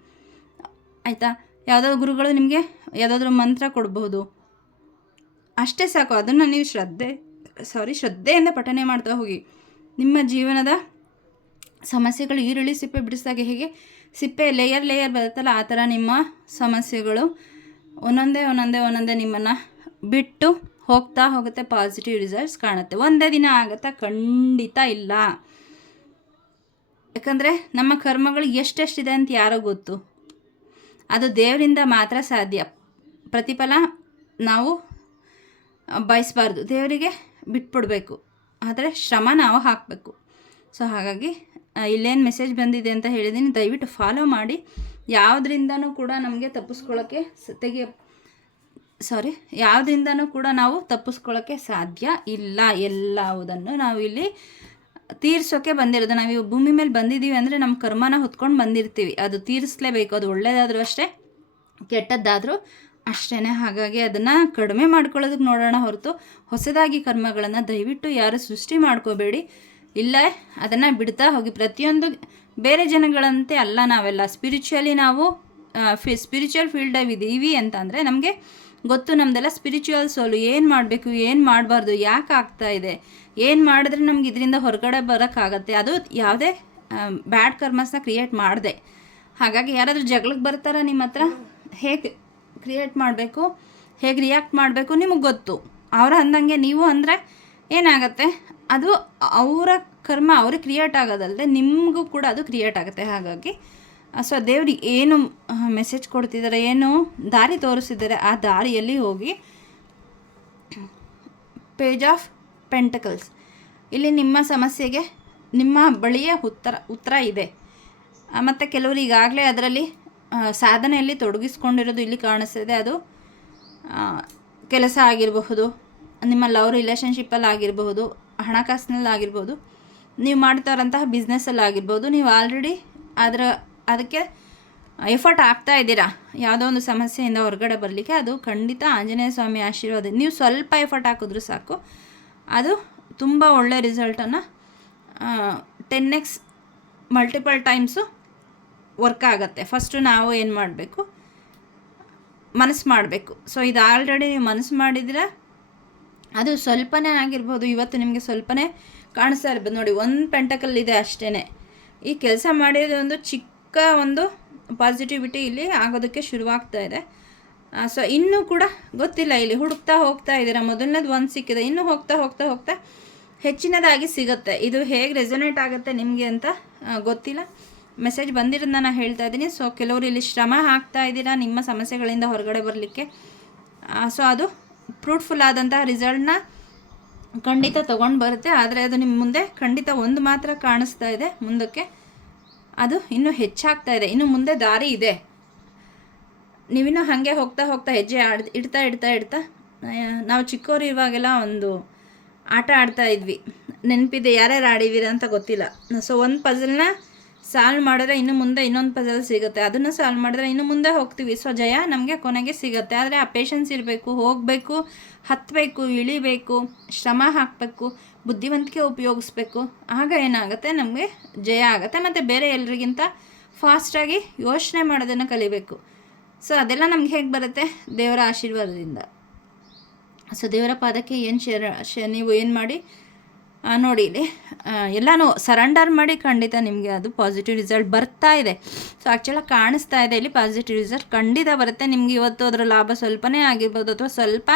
ಆಯಿತಾ, ಯಾವುದೋ ಗುರುಗಳು ನಿಮಗೆ ಯಾವುದಾದ್ರೂ ಮಂತ್ರ ಕೊಡ್ಬೋದು, ಅಷ್ಟೇ ಸಾಕು. ಅದನ್ನು ನೀವು ಶ್ರದ್ಧೆಯಿಂದ ಪಠನೆ ಮಾಡ್ತಾ ಹೋಗಿ. ನಿಮ್ಮ ಜೀವನದ ಸಮಸ್ಯೆಗಳು ಈರುಳ್ಳಿ ಸಿಪ್ಪೆ ಬಿಡಿಸಿದಾಗ ಹೇಗೆ ಸಿಪ್ಪೆ ಲೇಯರ್ ಬರುತ್ತಲ್ಲ ಆ ಥರ ನಿಮ್ಮ ಸಮಸ್ಯೆಗಳು ಒಂದೊಂದೇ ನಿಮ್ಮನ್ನು ಬಿಟ್ಟು ಹೋಗ್ತಾ ಹೋಗುತ್ತೆ. ಪಾಸಿಟಿವ್ ರಿಸಲ್ಟ್ಸ್ ಕಾಣುತ್ತೆ. ಒಂದೇ ದಿನ ಆಗುತ್ತಾ? ಖಂಡಿತ ಇಲ್ಲ. ಯಾಕಂದರೆ ನಮ್ಮ ಕರ್ಮಗಳು ಎಷ್ಟೆಷ್ಟಿದೆ ಅಂತ ಯಾರೋ ಗೊತ್ತು, ಅದು ದೇವರಿಂದ ಮಾತ್ರ ಸಾಧ್ಯ. ಪ್ರತಿಫಲ ನಾವು ಬಯಸಬಾರ್ದು, ದೇವರಿಗೆ ಬಿಟ್ಬಿಡ್ಬೇಕು, ಆದರೆ ಶ್ರಮ ನಾವು ಹಾಕಬೇಕು. ಸೊ ಹಾಗಾಗಿ ಇಲ್ಲೇನು ಮೆಸೇಜ್ ಬಂದಿದೆ ಅಂತ ಹೇಳಿದ್ದೀನಿ, ದಯವಿಟ್ಟು ಫಾಲೋ ಮಾಡಿ. ಯಾವುದರಿಂದನೂ ಕೂಡ ನಮಗೆ ಯಾವುದರಿಂದನೂ ಕೂಡ ನಾವು ತಪ್ಪಿಸ್ಕೊಳ್ಳೋಕ್ಕೆ ಸಾಧ್ಯ ಇಲ್ಲ. ಎಲ್ಲವುದನ್ನು ನಾವು ಇಲ್ಲಿ ತೀರಿಸೋಕ್ಕೆ ಬಂದಿರೋದು. ನಾವು ಭೂಮಿ ಮೇಲೆ ಬಂದಿದ್ದೀವಿ ಅಂದರೆ ನಮ್ಮ ಕರ್ಮನ ಹೊತ್ಕೊಂಡು ಬಂದಿರ್ತೀವಿ, ಅದು ತೀರಿಸಲೇಬೇಕು. ಅದು ಒಳ್ಳೆಯದಾದರೂ ಅಷ್ಟೇ, ಕೆಟ್ಟದ್ದಾದರೂ ಅಷ್ಟೇ. ಹಾಗಾಗಿ ಅದನ್ನು ಕಡಿಮೆ ಮಾಡ್ಕೊಳ್ಳೋದಕ್ಕೆ ನೋಡೋಣ ಹೊರತು ಹೊಸದಾಗಿ ಕರ್ಮಗಳನ್ನು ದಯವಿಟ್ಟು ಯಾರು ಸೃಷ್ಟಿ ಮಾಡ್ಕೋಬೇಡಿ. ಇಲ್ಲ, ಅದನ್ನು ಬಿಡ್ತಾ ಹೋಗಿ. ಪ್ರತಿಯೊಂದು ಬೇರೆ ಜನಗಳಂತೆ ಅಲ್ಲ, ನಾವೆಲ್ಲ ಸ್ಪಿರಿಚುವಲ್ ಫೀಲ್ಡಾಗಿದ್ದೀವಿ ಅಂತಂದರೆ ನಮಗೆ ಗೊತ್ತು. ನಮ್ಮದೆಲ್ಲ ಸ್ಪಿರಿಚುವಲ್ ಸೋಲು. ಏನು ಮಾಡಬೇಕು, ಏನು ಮಾಡಬಾರ್ದು, ಯಾಕೆ ಆಗ್ತಾ ಇದೆ, ಏನು ಮಾಡಿದ್ರೆ ನಮ್ಗೆ ಇದರಿಂದ ಹೊರಗಡೆ ಬರೋಕ್ಕಾಗತ್ತೆ, ಅದು ಯಾವುದೇ ಬ್ಯಾಡ್ ಕರ್ಮಸ್ನ ಕ್ರಿಯೇಟ್ ಮಾಡಿದೆ. ಹಾಗಾಗಿ ಯಾರಾದರೂ ಜಗಳಕ್ಕೆ ಬರ್ತಾರ ನಿಮ್ಮ ಹತ್ರ, ಹೇಗೆ ಕ್ರಿಯೇಟ್ ಮಾಡಬೇಕು, ಹೇಗೆ ರಿಯಾಕ್ಟ್ ಮಾಡಬೇಕು ನಿಮಗೆ ಗೊತ್ತು. ಅವ್ರು ಅಂದಂಗೆ ನೀವು ಅಂದರೆ ಏನಾಗುತ್ತೆ, ಅದು ಅವರ ಕರ್ಮ ಅವ್ರಿಗೆ ಕ್ರಿಯೇಟ್ ಆಗೋದಲ್ಲದೆ ನಿಮಗೂ ಕೂಡ ಅದು ಕ್ರಿಯೇಟ್ ಆಗುತ್ತೆ. ಹಾಗಾಗಿ ಸೊ ದೇವ್ರಿಗೆ ಏನು ಮೆಸೇಜ್ ಕೊಡ್ತಿದ್ದಾರೆ, ಏನು ದಾರಿ ತೋರಿಸಿದ್ದಾರೆ, ಆ ದಾರಿಯಲ್ಲಿ ಹೋಗಿ. ಪೇಜ್ ಆಫ್ ಪೆಂಟಕಲ್ಸ್, ಇಲ್ಲಿ ನಿಮ್ಮ ಸಮಸ್ಯೆಗೆ ನಿಮ್ಮ ಬಳಿಯ ಉತ್ತರ ಇದೆ. ಮತ್ತು ಕೆಲವರು ಈಗಾಗಲೇ ಅದರಲ್ಲಿ ಸಾಧನೆಯಲ್ಲಿ ತೊಡಗಿಸ್ಕೊಂಡಿರೋದು ಇಲ್ಲಿ ಕಾಣಿಸ್ತಿದೆ. ಅದು ಕೆಲಸ ಆಗಿರಬಹುದು, ನಿಮ್ಮ ಲವ್ ರಿಲೇಷನ್ಶಿಪ್ಪಲ್ಲಿ ಆಗಿರಬಹುದು, ಹಣಕಾಸಿನಲ್ಲಿ ಆಗಿರ್ಬೋದು, ನೀವು ಮಾಡ್ತಾ ಇರೋಂತಹ ಬಿಸ್ನೆಸ್ಸಲ್ಲಿ ಆಗಿರ್ಬೋದು. ನೀವು ಆಲ್ರೆಡಿ ಅದಕ್ಕೆ ಎಫರ್ಟ್ ಆಗ್ತಾ ಇದ್ದೀರಾ ಯಾವುದೋ ಒಂದು ಸಮಸ್ಯೆಯಿಂದ ಹೊರಗಡೆ ಬರಲಿಕ್ಕೆ. ಅದು ಖಂಡಿತ ಆಂಜನೇಯ ಸ್ವಾಮಿ ಆಶೀರ್ವಾದ. ನೀವು ಸ್ವಲ್ಪ ಎಫರ್ಟ್ ಹಾಕಿದ್ರೂ ಸಾಕು, ಅದು ತುಂಬ ಒಳ್ಳೆಯ ರಿಸಲ್ಟನ್ನು 10x ಮಲ್ಟಿಪಲ್ ಟೈಮ್ಸು ವರ್ಕ್ ಆಗುತ್ತೆ. ಫಸ್ಟು ನಾವು ಏನು ಮಾಡಬೇಕು, ಮನಸ್ಸು ಮಾಡಬೇಕು. ಸೊ ಇದು ಆಲ್ರೆಡಿ ನೀವು ಮನಸ್ಸು ಮಾಡಿದ್ರೆ ಅದು ಸ್ವಲ್ಪನೇ ಆಗಿರ್ಬೋದು, ಇವತ್ತು ನಿಮಗೆ ಸ್ವಲ್ಪನೇ ಕಾಣಿಸ್ತಾ ಇರ್ಬೋದು. ನೋಡಿ, ಒಂದು ಪೆಂಟಕಲ್ ಇದೆ ಅಷ್ಟೇ. ಈ ಕೆಲಸ ಮಾಡಿದ ಒಂದು ಚಿಕ್ಕ ಒಂದು ಪಾಸಿಟಿವಿಟಿ ಇಲ್ಲಿ ಆಗೋದಕ್ಕೆ ಶುರುವಾಗ್ತಾ ಇದೆ. ಸೊ ಇನ್ನೂ ಕೂಡ ಗೊತ್ತಿಲ್ಲ, ಇಲ್ಲಿ ಹುಡುಕ್ತಾ ಹೋಗ್ತಾ ಇದ್ದೀರಾ. ಮೊದಲನೇದು ಒಂದು ಸಿಕ್ಕಿದೆ, ಇನ್ನೂ ಹೋಗ್ತಾ ಹೋಗ್ತಾ ಹೋಗ್ತಾ ಹೆಚ್ಚಿನದಾಗಿ ಸಿಗುತ್ತೆ. ಇದು ಹೇಗೆ ರೆಸೊನೇಟ್ ಆಗುತ್ತೆ ನಿಮಗೆ ಅಂತ ಗೊತ್ತಿಲ್ಲ. ಮೆಸೇಜ್ ಬಂದಿರೋದನ್ನ ನಾನು ಹೇಳ್ತಾ ಇದ್ದೀನಿ. ಸೊ ಕೆಲವರು ಇಲ್ಲಿ ಶ್ರಮ ಹಾಕ್ತಾ ಇದ್ದೀರಾ ನಿಮ್ಮ ಸಮಸ್ಯೆಗಳಿಂದ ಹೊರಗಡೆ ಬರಲಿಕ್ಕೆ. ಸೊ ಅದು ಫ್ರೂಟ್ಫುಲ್ ಆದಂತಹ ರಿಸಲ್ಟ್ನ ಖಂಡಿತ ತೊಗೊಂಡು ಬರುತ್ತೆ. ಆದರೆ ಅದು ನಿಮ್ಮ ಮುಂದೆ ಖಂಡಿತ ಒಂದು ಮಾತ್ರ ಕಾಣಿಸ್ತಾ ಇದೆ, ಮುಂದಕ್ಕೆ ಅದು ಇನ್ನೂ ಹೆಚ್ಚಾಗ್ತಾ ಇದೆ. ಇನ್ನು ಮುಂದೆ ದಾರಿ ಇದೆ. ನೀವಿನ್ನೂ ಹಾಗೆ ಹೋಗ್ತಾ ಹೋಗ್ತಾ ಹೆಜ್ಜೆ ಇಡ್ತಾ ಇಡ್ತಾ ಇಡ್ತಾ ನಾವು ಚಿಕ್ಕವರು ಇವಾಗೆಲ್ಲ ಒಂದು ಆಟ ಆಡ್ತಾ ಇದ್ವಿ, ನೆನಪಿದೆ? ಯಾರ್ಯಾರು ಆಡಿದ್ದೀರ ಅಂತ ಗೊತ್ತಿಲ್ಲ. ಸೊ ಒಂದು ಪಜಲ್ನ ಸಾಲ್ವ್ ಮಾಡಿದ್ರೆ ಇನ್ನು ಮುಂದೆ ಇನ್ನೊಂದು ಪಜಲ್ ಸಿಗುತ್ತೆ, ಅದನ್ನು ಸಾಲ್ವ್ ಮಾಡಿದ್ರೆ ಇನ್ನು ಮುಂದೆ ಹೋಗ್ತೀವಿ. ಸೊ ಜಯ ನಮಗೆ ಕೊನೆಗೆ ಸಿಗುತ್ತೆ. ಆದರೆ ಆ ಪೇಷನ್ಸ್ ಇರಬೇಕು, ಹೋಗಬೇಕು, ಹತ್ತಬೇಕು, ಇಳಿಬೇಕು, ಶ್ರಮ ಹಾಕಬೇಕು, ಬುದ್ಧಿವಂತಿಕೆ ಉಪಯೋಗಿಸ್ಬೇಕು. ಆಗ ಏನಾಗುತ್ತೆ, ನಮಗೆ ಜಯ ಆಗುತ್ತೆ. ಮತ್ತು ಬೇರೆ ಎಲ್ರಿಗಿಂತ ಫಾಸ್ಟಾಗಿ ಯೋಚನೆ ಮಾಡೋದನ್ನು ಕಲಿಬೇಕು. ಸೊ ಅದೆಲ್ಲ ನಮ್ಗೆ ಹೇಗೆ ಬರುತ್ತೆ? ದೇವರ ಆಶೀರ್ವಾದದಿಂದ. ಸೊ ದೇವರ ಪಾದಕ್ಕೆ ಏನು ನೀವು ಏನು ಮಾಡಿ ನೋಡಿ, ಇಲ್ಲಿ ಎಲ್ಲನೂ ಸರೆಂಡರ್ ಮಾಡಿ, ಖಂಡಿತ ನಿಮಗೆ ಅದು ಪಾಸಿಟಿವ್ ರಿಸಲ್ಟ್ ಬರ್ತಾ ಇದೆ. ಸೊ ಆ್ಯಕ್ಚುಲಾಗಿ ಕಾಣಿಸ್ತಾ ಇದೆ ಇಲ್ಲಿ ಪಾಸಿಟಿವ್ ರಿಸಲ್ಟ್ ಖಂಡಿತ ಬರುತ್ತೆ ನಿಮಗೆ. ಇವತ್ತು ಅದರ ಲಾಭ ಸ್ವಲ್ಪನೇ ಆಗಿರ್ಬೋದು, ಅಥವಾ ಸ್ವಲ್ಪ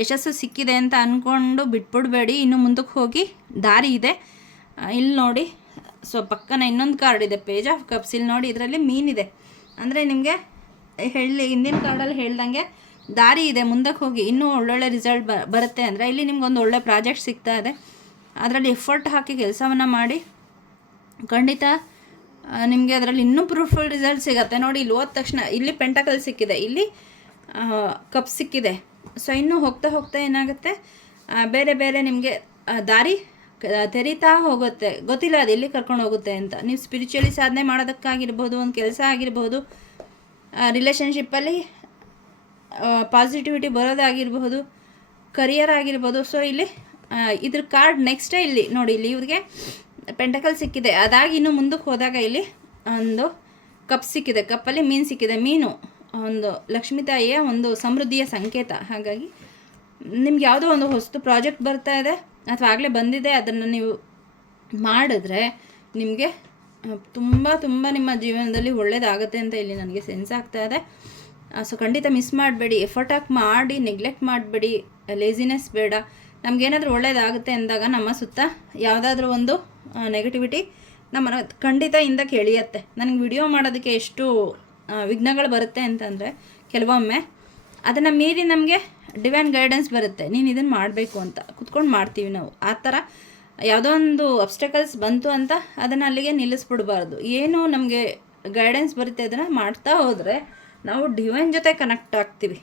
ಯಶಸ್ಸು ಸಿಕ್ಕಿದೆ ಅಂತ ಅಂದ್ಕೊಂಡು ಬಿಟ್ಬಿಡ್ಬೇಡಿ. ಇನ್ನು ಮುಂದಕ್ಕೆ ಹೋಗಿ ದಾರಿ ಇದೆ. ಇಲ್ಲಿ ನೋಡಿ, ಸೊ ಪಕ್ಕನ ಇನ್ನೊಂದು ಕಾರ್ಡ್ ಇದೆ, ಪೇಜ್ ಆಫ್ ಕಪ್ಸ್. ಇಲ್ಲಿ ನೋಡಿ, ಇದರಲ್ಲಿ ಮೀನಿದೆ. ಅಂದರೆ ನಿಮಗೆ ಹಿಂದಿನ ಕಾರ್ಡಲ್ಲಿ ಹೇಳ್ದಂಗೆ ದಾರಿ ಇದೆ, ಮುಂದಕ್ಕೆ ಹೋಗಿ ಇನ್ನೂ ಒಳ್ಳೊಳ್ಳೆ ರಿಸಲ್ಟ್ ಬರುತ್ತೆ. ಅಂದರೆ ಇಲ್ಲಿ ನಿಮ್ಗೊಂದು ಒಳ್ಳೆ ಪ್ರಾಜೆಕ್ಟ್ ಸಿಗ್ತಾ ಇದೆ, ಅದರಲ್ಲಿ ಎಫರ್ಟ್ ಹಾಕಿ ಕೆಲಸವನ್ನು ಮಾಡಿ ಖಂಡಿತ ನಿಮಗೆ ಅದರಲ್ಲಿ ಇನ್ನೂ ಪ್ರೂಫುಲ್ ರಿಸಲ್ಟ್ ಸಿಗುತ್ತೆ. ನೋಡಿ, ಇಲ್ಲಿ ಹೋದ ತಕ್ಷಣ ಇಲ್ಲಿ ಪೆಂಟಕಲ್ ಸಿಕ್ಕಿದೆ, ಇಲ್ಲಿ ಕಪ್ ಸಿಕ್ಕಿದೆ. ಸೊ ಇನ್ನೂ ಹೋಗ್ತಾ ಹೋಗ್ತಾ ಏನಾಗುತ್ತೆ, ಬೇರೆ ಬೇರೆ ನಿಮಗೆ ದಾರಿ ತೆರೀತಾ ಹೋಗುತ್ತೆ. ಗೊತ್ತಿಲ್ಲ ಅದು ಎಲ್ಲಿ ಕರ್ಕೊಂಡು ಹೋಗುತ್ತೆ ಅಂತ. ನೀವು ಸ್ಪಿರಿಚುವಲಿ ಸಾಧನೆ ಮಾಡೋದಕ್ಕಾಗಿರ್ಬೋದು, ಒಂದು ಕೆಲಸ ಆಗಿರ್ಬೋದು, ರಿಲೇಷನ್ಶಿಪ್ಪಲ್ಲಿ ಪಾಸಿಟಿವಿಟಿ ಬರೋದಾಗಿರ್ಬೋದು, ಕರಿಯರ್ ಆಗಿರ್ಬೋದು. ಸೊ ಇಲ್ಲಿ ಇದ್ರ ಕಾರ್ಡ್ ನೆಕ್ಸ್ಟೇ ಇಲ್ಲಿ ನೋಡಿ, ಇಲ್ಲಿ ಇವ್ರಿಗೆ ಪೆಂಟಕಲ್ ಸಿಕ್ಕಿದೆ. ಅದಾಗಿ ಇನ್ನು ಮುಂದಕ್ಕೆ ಹೋದಾಗ ಇಲ್ಲಿ ಒಂದು ಕಪ್ ಸಿಕ್ಕಿದೆ, ಕಪ್ಪಲ್ಲಿ ಮೀನು ಸಿಕ್ಕಿದೆ. ಮೀನು ಒಂದು ಲಕ್ಷ್ಮೀ ತಾಯಿಯ ಒಂದು ಸಮೃದ್ಧಿಯ ಸಂಕೇತ. ಹಾಗಾಗಿ ನಿಮ್ಗೆ ಯಾವುದೋ ಒಂದು ಹೊಸ್ತು ಪ್ರಾಜೆಕ್ಟ್ ಬರ್ತಾ ಇದೆ ಅಥವಾ ಆಗಲೇ ಬಂದಿದೆ, ಅದನ್ನು ನೀವು ಮಾಡಿದ್ರೆ ನಿಮಗೆ ತುಂಬ ತುಂಬ ನಿಮ್ಮ ಜೀವನದಲ್ಲಿ ಒಳ್ಳೆಯದಾಗುತ್ತೆ ಅಂತ ಇಲ್ಲಿ ನನಗೆ ಸೆನ್ಸ್ ಆಗ್ತಾ ಇದೆ. ಸೊ ಖಂಡಿತ ಮಿಸ್ ಮಾಡಬೇಡಿ, ಎಫರ್ಟ್ ಹಾಕಿ ಮಾಡಿ, ನೆಗ್ಲೆಕ್ಟ್ ಮಾಡಬೇಡಿ, ಲೇಸಿನೆಸ್ ಬೇಡ. ನಮಗೇನಾದರೂ ಒಳ್ಳೆಯದಾಗುತ್ತೆ ಅಂದಾಗ ನಮ್ಮ ಸುತ್ತ ಯಾವುದಾದ್ರೂ ಒಂದು ನೆಗೆಟಿವಿಟಿ ನಮ್ಮನ್ನು ಖಂಡಿತ ಹಿಂದಕ್ಕೆ ಎಳೆಯುತ್ತೆ. ನನಗೆ ವಿಡಿಯೋ ಮಾಡೋದಕ್ಕೆ ಎಷ್ಟು ವಿಘ್ನಗಳು ಬರುತ್ತೆ ಅಂತಂದರೆ, ಕೆಲವೊಮ್ಮೆ ಅದನ್ನು ಮೀರಿ ನಮಗೆ ಡಿವೈನ್ ಗೈಡೆನ್ಸ್ ಬರುತ್ತೆ, ನೀನು ಇದನ್ನು ಮಾಡಬೇಕು ಅಂತ ಕುತ್ಕೊಂಡು ಮಾಡ್ತೀವಿ ನಾವು. ಆ ಥರ ಯಾವುದೋ ಒಂದು ಅಬ್ಸ್ಟಕಲ್ಸ್ ಬಂತು ಅಂತ ಅದನ್ನು ಅಲ್ಲಿಗೆ ನಿಲ್ಲಿಸ್ಬಿಡ್ಬಾರ್ದು. ಏನು ನಮಗೆ ಗೈಡೆನ್ಸ್ ಬರುತ್ತೆ ಅದನ್ನು ಮಾಡ್ತಾ ಹೋದರೆ ನಾವು ಡಿವೈನ್ ಜೊತೆ ಕನೆಕ್ಟ್ ಆಗ್ತೀವಿ.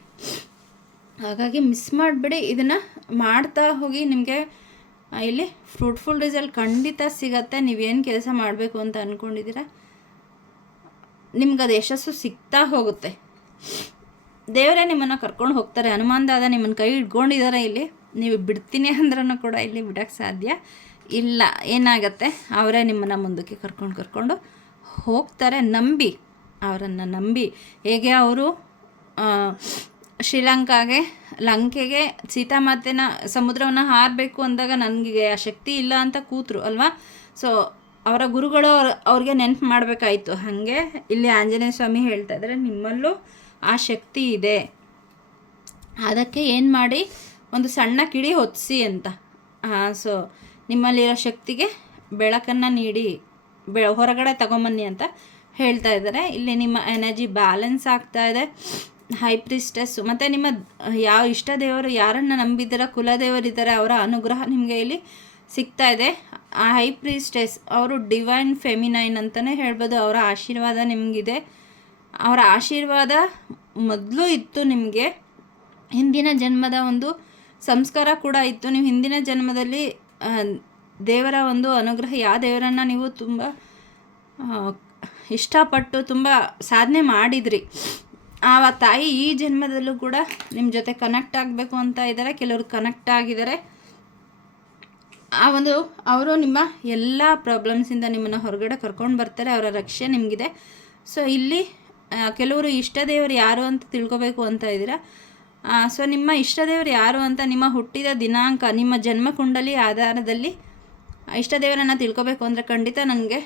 ಹಾಗಾಗಿ ಮಿಸ್ ಮಾಡಿಬಿಡಿ, ಇದನ್ನು ಮಾಡ್ತಾ ಹೋಗಿ. ನಿಮಗೆ ಇಲ್ಲಿ ಫ್ರೂಟ್ಫುಲ್ ರಿಸಲ್ಟ್ ಖಂಡಿತ ಸಿಗತ್ತೆ. ನೀವೇನು ಕೆಲಸ ಮಾಡಬೇಕು ಅಂತ ಅಂದ್ಕೊಂಡಿದ್ದೀರ ನಿಮ್ಗೆ ಅದು ಯಶಸ್ಸು ಸಿಗ್ತಾ ಹೋಗುತ್ತೆ. ದೇವರೇ ನಿಮ್ಮನ್ನು ಕರ್ಕೊಂಡು ಹೋಗ್ತಾರೆ. ಹನುಮಾನ್ದಾದ ನಿಮ್ಮನ್ನು ಕೈ ಇಟ್ಕೊಂಡಿದ್ದಾರೆ. ಇಲ್ಲಿ ನೀವು ಬಿಡ್ತೀನಿ ಅಂದ್ರೂ ಕೂಡ ಇಲ್ಲಿ ಬಿಡೋಕ್ಕೆ ಸಾಧ್ಯ ಇಲ್ಲ. ಏನಾಗತ್ತೆ, ಅವರೇ ನಿಮ್ಮನ್ನು ಮುಂದಕ್ಕೆ ಕರ್ಕೊಂಡು ಹೋಗ್ತಾರೆ. ನಂಬಿ, ಅವರನ್ನು ನಂಬಿ. ಹೇಗೆ ಅವರು ಶ್ರೀಲಂಕಾಗೆ, ಲಂಕೆಗೆ ಸೀತಾಮಾತೆನ ಸಮುದ್ರವನ್ನು ಹಾರಬೇಕು ಅಂದಾಗ ನನಗೆ ಆ ಶಕ್ತಿ ಇಲ್ಲ ಅಂತ ಕೂತರು ಅಲ್ವಾ. ಸೊ ಅವರ ಗುರುಗಳು ಅವ್ರಿಗೆ ನೆನಪು ಮಾಡಬೇಕಾಯಿತು. ಹಾಗೆ ಇಲ್ಲಿ ಆಂಜನೇಯ ಸ್ವಾಮಿ ಹೇಳ್ತಾ ಇದ್ದಾರೆ, ನಿಮ್ಮಲ್ಲೂ ಆ ಶಕ್ತಿ ಇದೆ. ಅದಕ್ಕೆ ಏನು ಮಾಡಿ, ಒಂದು ಸಣ್ಣ ಕಿಡಿ ಹೊತ್ತಿಸಿ ಅಂತ. ಸೊ ನಿಮ್ಮಲ್ಲಿರೋ ಶಕ್ತಿಗೆ ಬೆಳಕನ್ನು ನೀಡಿ ಹೊರಗಡೆ ತಗೊಂಬನ್ನಿ ಅಂತ ಹೇಳ್ತಾ ಇದ್ದಾರೆ. ಇಲ್ಲಿ ನಿಮ್ಮ ಎನರ್ಜಿ ಬ್ಯಾಲೆನ್ಸ್ ಆಗ್ತಾ ಇದೆ. ಹೈ ಪ್ರಿಸ್ಟೆಸ್ಸು ಮತ್ತು ನಿಮ್ಮ ಯಾವ ಇಷ್ಟ ದೇವರು ಯಾರನ್ನು ನಂಬಿದ್ದೀರ, ಕುಲದೇವರಿದ್ದಾರೆ, ಅವರ ಅನುಗ್ರಹ ನಿಮಗೆ ಇಲ್ಲಿ ಸಿಗ್ತಾ ಇದೆ. ಆ ಹೈ ಪ್ರಿಸ್ಟೆಸ್ ಅವರು ಡಿವೈನ್ ಫೆಮಿನೈನ್ ಅಂತಲೇ ಹೇಳ್ಬೋದು. ಅವರ ಆಶೀರ್ವಾದ ನಿಮಗಿದೆ. ಅವರ ಆಶೀರ್ವಾದ ಮೊದಲು ಇತ್ತು ನಿಮಗೆ. ಹಿಂದಿನ ಜನ್ಮದ ಒಂದು ಸಂಸ್ಕಾರ ಕೂಡ ಇತ್ತು. ನೀವು ಹಿಂದಿನ ಜನ್ಮದಲ್ಲಿ ದೇವರ ಒಂದು ಅನುಗ್ರಹ, ಯಾವ ದೇವರನ್ನು ನೀವು ತುಂಬ ಇಷ್ಟಪಟ್ಟು ತುಂಬ ಸಾಧನೆ ಮಾಡಿದ್ರಿ, ಆ ತಾಯಿ ಈ ಜನ್ಮದಲ್ಲೂ ಕೂಡ ನಿಮ್ಮ ಜೊತೆ ಕನೆಕ್ಟ್ ಆಗಬೇಕು ಅಂತ ಇದ್ದಾರೆ. ಕೆಲವರು ಕನೆಕ್ಟ್ ಆಗಿದ್ದಾರೆ. ಆ ಒಂದು ಅವರು ನಿಮ್ಮ ಎಲ್ಲ ಪ್ರಾಬ್ಲಮ್ಸಿಂದ ನಿಮ್ಮನ್ನು ಹೊರಗಡೆ ಕರ್ಕೊಂಡು ಬರ್ತಾರೆ. ಅವರ ರಕ್ಷೆ ನಿಮಗಿದೆ. ಸೊ ಇಲ್ಲಿ ಕೆಲವರು ಇಷ್ಟ ದೇವರು ಯಾರು ಅಂತ ತಿಳ್ಕೊಬೇಕು ಅಂತ ಇದ್ದೀರಾ. ಸೊ ನಿಮ್ಮ ಇಷ್ಟ ದೇವರು ಯಾರು ಅಂತ ನಿಮ್ಮ ಹುಟ್ಟಿದ ದಿನಾಂಕ, ನಿಮ್ಮ ಜನ್ಮಕುಂಡಲಿ ಆಧಾರದಲ್ಲಿ ಇಷ್ಟ ದೇವರನ್ನು ತಿಳ್ಕೊಬೇಕು ಅಂದರೆ ಖಂಡಿತ ನನಗೆ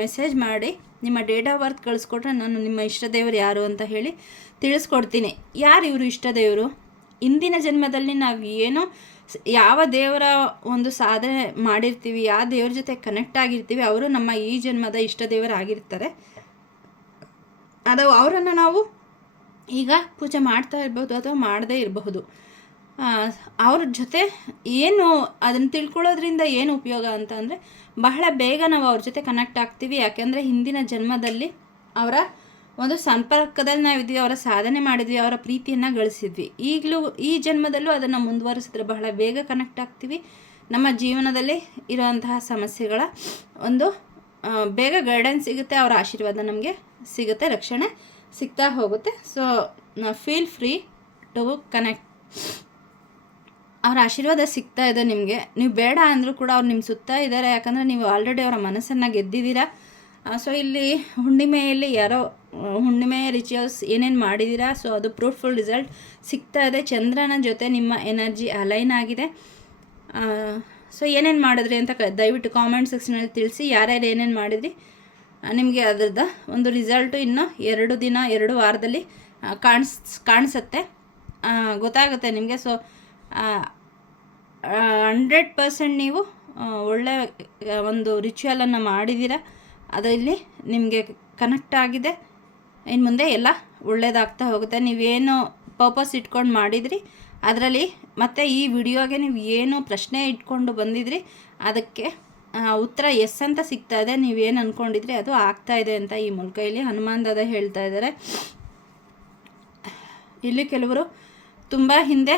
ಮೆಸೇಜ್ ಮಾಡಿ ನಿಮ್ಮ ಡೇಟ್ ಆಫ್ ಬರ್ತ್ ಕಳಿಸ್ಕೊಟ್ರೆ ನಾನು ನಿಮ್ಮ ಇಷ್ಟ ದೇವರು ಯಾರು ಅಂತ ಹೇಳಿ ತಿಳಿಸ್ಕೊಡ್ತೀನಿ. ಯಾರು ಇವರು ಇಷ್ಟ ದೇವರು? ಇಂದಿನ ಜನ್ಮದಲ್ಲಿ ನಾವು ಏನೋ ಯಾವ ದೇವರ ಒಂದು ಸಾಧನೆ ಮಾಡಿರ್ತೀವಿ, ಯಾವ ದೇವ್ರ ಜೊತೆ ಕನೆಕ್ಟ್ ಆಗಿರ್ತೀವಿ, ಅವರು ನಮ್ಮ ಈ ಜನ್ಮದ ಇಷ್ಟ ದೇವರಾಗಿರ್ತಾರೆ. ಅದು ಅವರನ್ನು ನಾವು ಈಗ ಪೂಜೆ ಮಾಡ್ತಾ ಇರ್ಬೋದು ಅಥವಾ ಮಾಡದೇ ಇರಬಹುದು. ಅವ್ರ ಜೊತೆ ಏನು ಅದನ್ನು ತಿಳ್ಕೊಳ್ಳೋದ್ರಿಂದ ಏನು ಉಪಯೋಗ ಅಂತ ಅಂದರೆ ಬಹಳ ಬೇಗ ನಾವು ಅವ್ರ ಜೊತೆ ಕನೆಕ್ಟ್ ಆಗ್ತೀವಿ. ಯಾಕೆಂದರೆ ಹಿಂದಿನ ಜನ್ಮದಲ್ಲಿ ಅವರ ಒಂದು ಸಂಪರ್ಕದಲ್ಲಿ ನಾವಿದ್ವಿ, ಅವರ ಸಾಧನೆ ಮಾಡಿದ್ವಿ, ಅವರ ಪ್ರೀತಿಯನ್ನು ಗಳಿಸಿದ್ವಿ. ಈಗಲೂ ಈ ಜನ್ಮದಲ್ಲೂ ಅದನ್ನು ಮುಂದುವರಿಸಿದ್ರೆ ಬಹಳ ಬೇಗ ಕನೆಕ್ಟ್ ಆಗ್ತೀವಿ. ನಮ್ಮ ಜೀವನದಲ್ಲಿ ಇರುವಂತಹ ಸಮಸ್ಯೆಗಳ ಒಂದು ಬೇಗ ಗೈಡೆನ್ಸ್ ಸಿಗುತ್ತೆ, ಅವರ ಆಶೀರ್ವಾದ ನಮಗೆ ಸಿಗುತ್ತೆ, ರಕ್ಷಣೆ ಸಿಗ್ತಾ ಹೋಗುತ್ತೆ. So feel free to connect. ಅವರ ಆಶೀರ್ವಾದ ಸಿಗ್ತಾ ಇದೆ ನಿಮಗೆ. ನೀವು ಬೇಡ ಅಂದರೂ ಕೂಡ ಅವ್ರು ನಿಮ್ಮ ಸುತ್ತ ಇದ್ದಾರೆ, ಯಾಕಂದರೆ ನೀವು ಆಲ್ರೆಡಿ ಅವರ ಮನಸ್ಸನ್ನು ಗೆದ್ದಿದ್ದೀರಾ. ಸೊ ಇಲ್ಲಿ ಹುಣ್ಣಿಮೆಯಲ್ಲಿ ಯಾರೋ ಹುಣ್ಣಿಮೆ ರಿಚುವಲ್ಸ್ ಏನೇನು ಮಾಡಿದ್ದೀರಾ, ಸೊ ಅದು ಪ್ರೂಫ್ಫುಲ್ ರಿಸಲ್ಟ್ ಸಿಗ್ತಾ ಇದೆ. ಚಂದ್ರನ ಜೊತೆ ನಿಮ್ಮ ಎನರ್ಜಿ ಅಲೈನ್ ಆಗಿದೆ. ಸೊ ಏನೇನು ಮಾಡಿದ್ರಿ ಅಂತ ದಯವಿಟ್ಟು ಕಾಮೆಂಟ್ ಸೆಕ್ಷನಲ್ಲಿ ತಿಳಿಸಿ. ಯಾರ್ಯಾರು ಏನೇನು ಮಾಡಿದ್ರಿ ನಿಮಗೆ ಅದರದ್ದು ಒಂದು ರಿಸಲ್ಟು ಇನ್ನು 2 ವಾರದಲ್ಲಿ ಕಾಣಿಸುತ್ತೆ, ಗೊತ್ತಾಗುತ್ತೆ ನಿಮಗೆ. ಸೊ 100% ನೀವು ಒಳ್ಳೆಯ ಒಂದು ರಿಚುವಲನ್ನು ಮಾಡಿದ್ದೀರ, ಅದರಲ್ಲಿ ನಿಮಗೆ ಕನೆಕ್ಟ್ ಆಗಿದೆ. ಇನ್ನು ಮುಂದೆ ಎಲ್ಲ ಒಳ್ಳೆಯದಾಗ್ತಾ ಹೋಗುತ್ತೆ. ನೀವೇನು ಪರ್ಪಸ್ ಇಟ್ಕೊಂಡು ಮಾಡಿದ್ರಿ ಅದರಲ್ಲಿ, ಮತ್ತು ಈ ವಿಡಿಯೋಗೆ ನೀವು ಏನು ಪ್ರಶ್ನೆ ಇಟ್ಕೊಂಡು ಬಂದಿದ್ರಿ ಅದಕ್ಕೆ ಉತ್ತರ ಎಸ್ ಅಂತ ಸಿಗ್ತಾ ಇದೆ. ನೀವೇನು ಅಂದ್ಕೊಂಡಿದ್ರಿ ಅದು ಆಗ್ತಾ ಇದೆ ಅಂತ ಈ ಮೂಲಕ ಇಲ್ಲಿ ಹನುಮಾನ್ ದಾದ ಹೇಳ್ತಾ ಇದ್ದಾರೆ. ಇಲ್ಲಿ ಕೆಲವರು ತುಂಬ ಹಿಂದೆ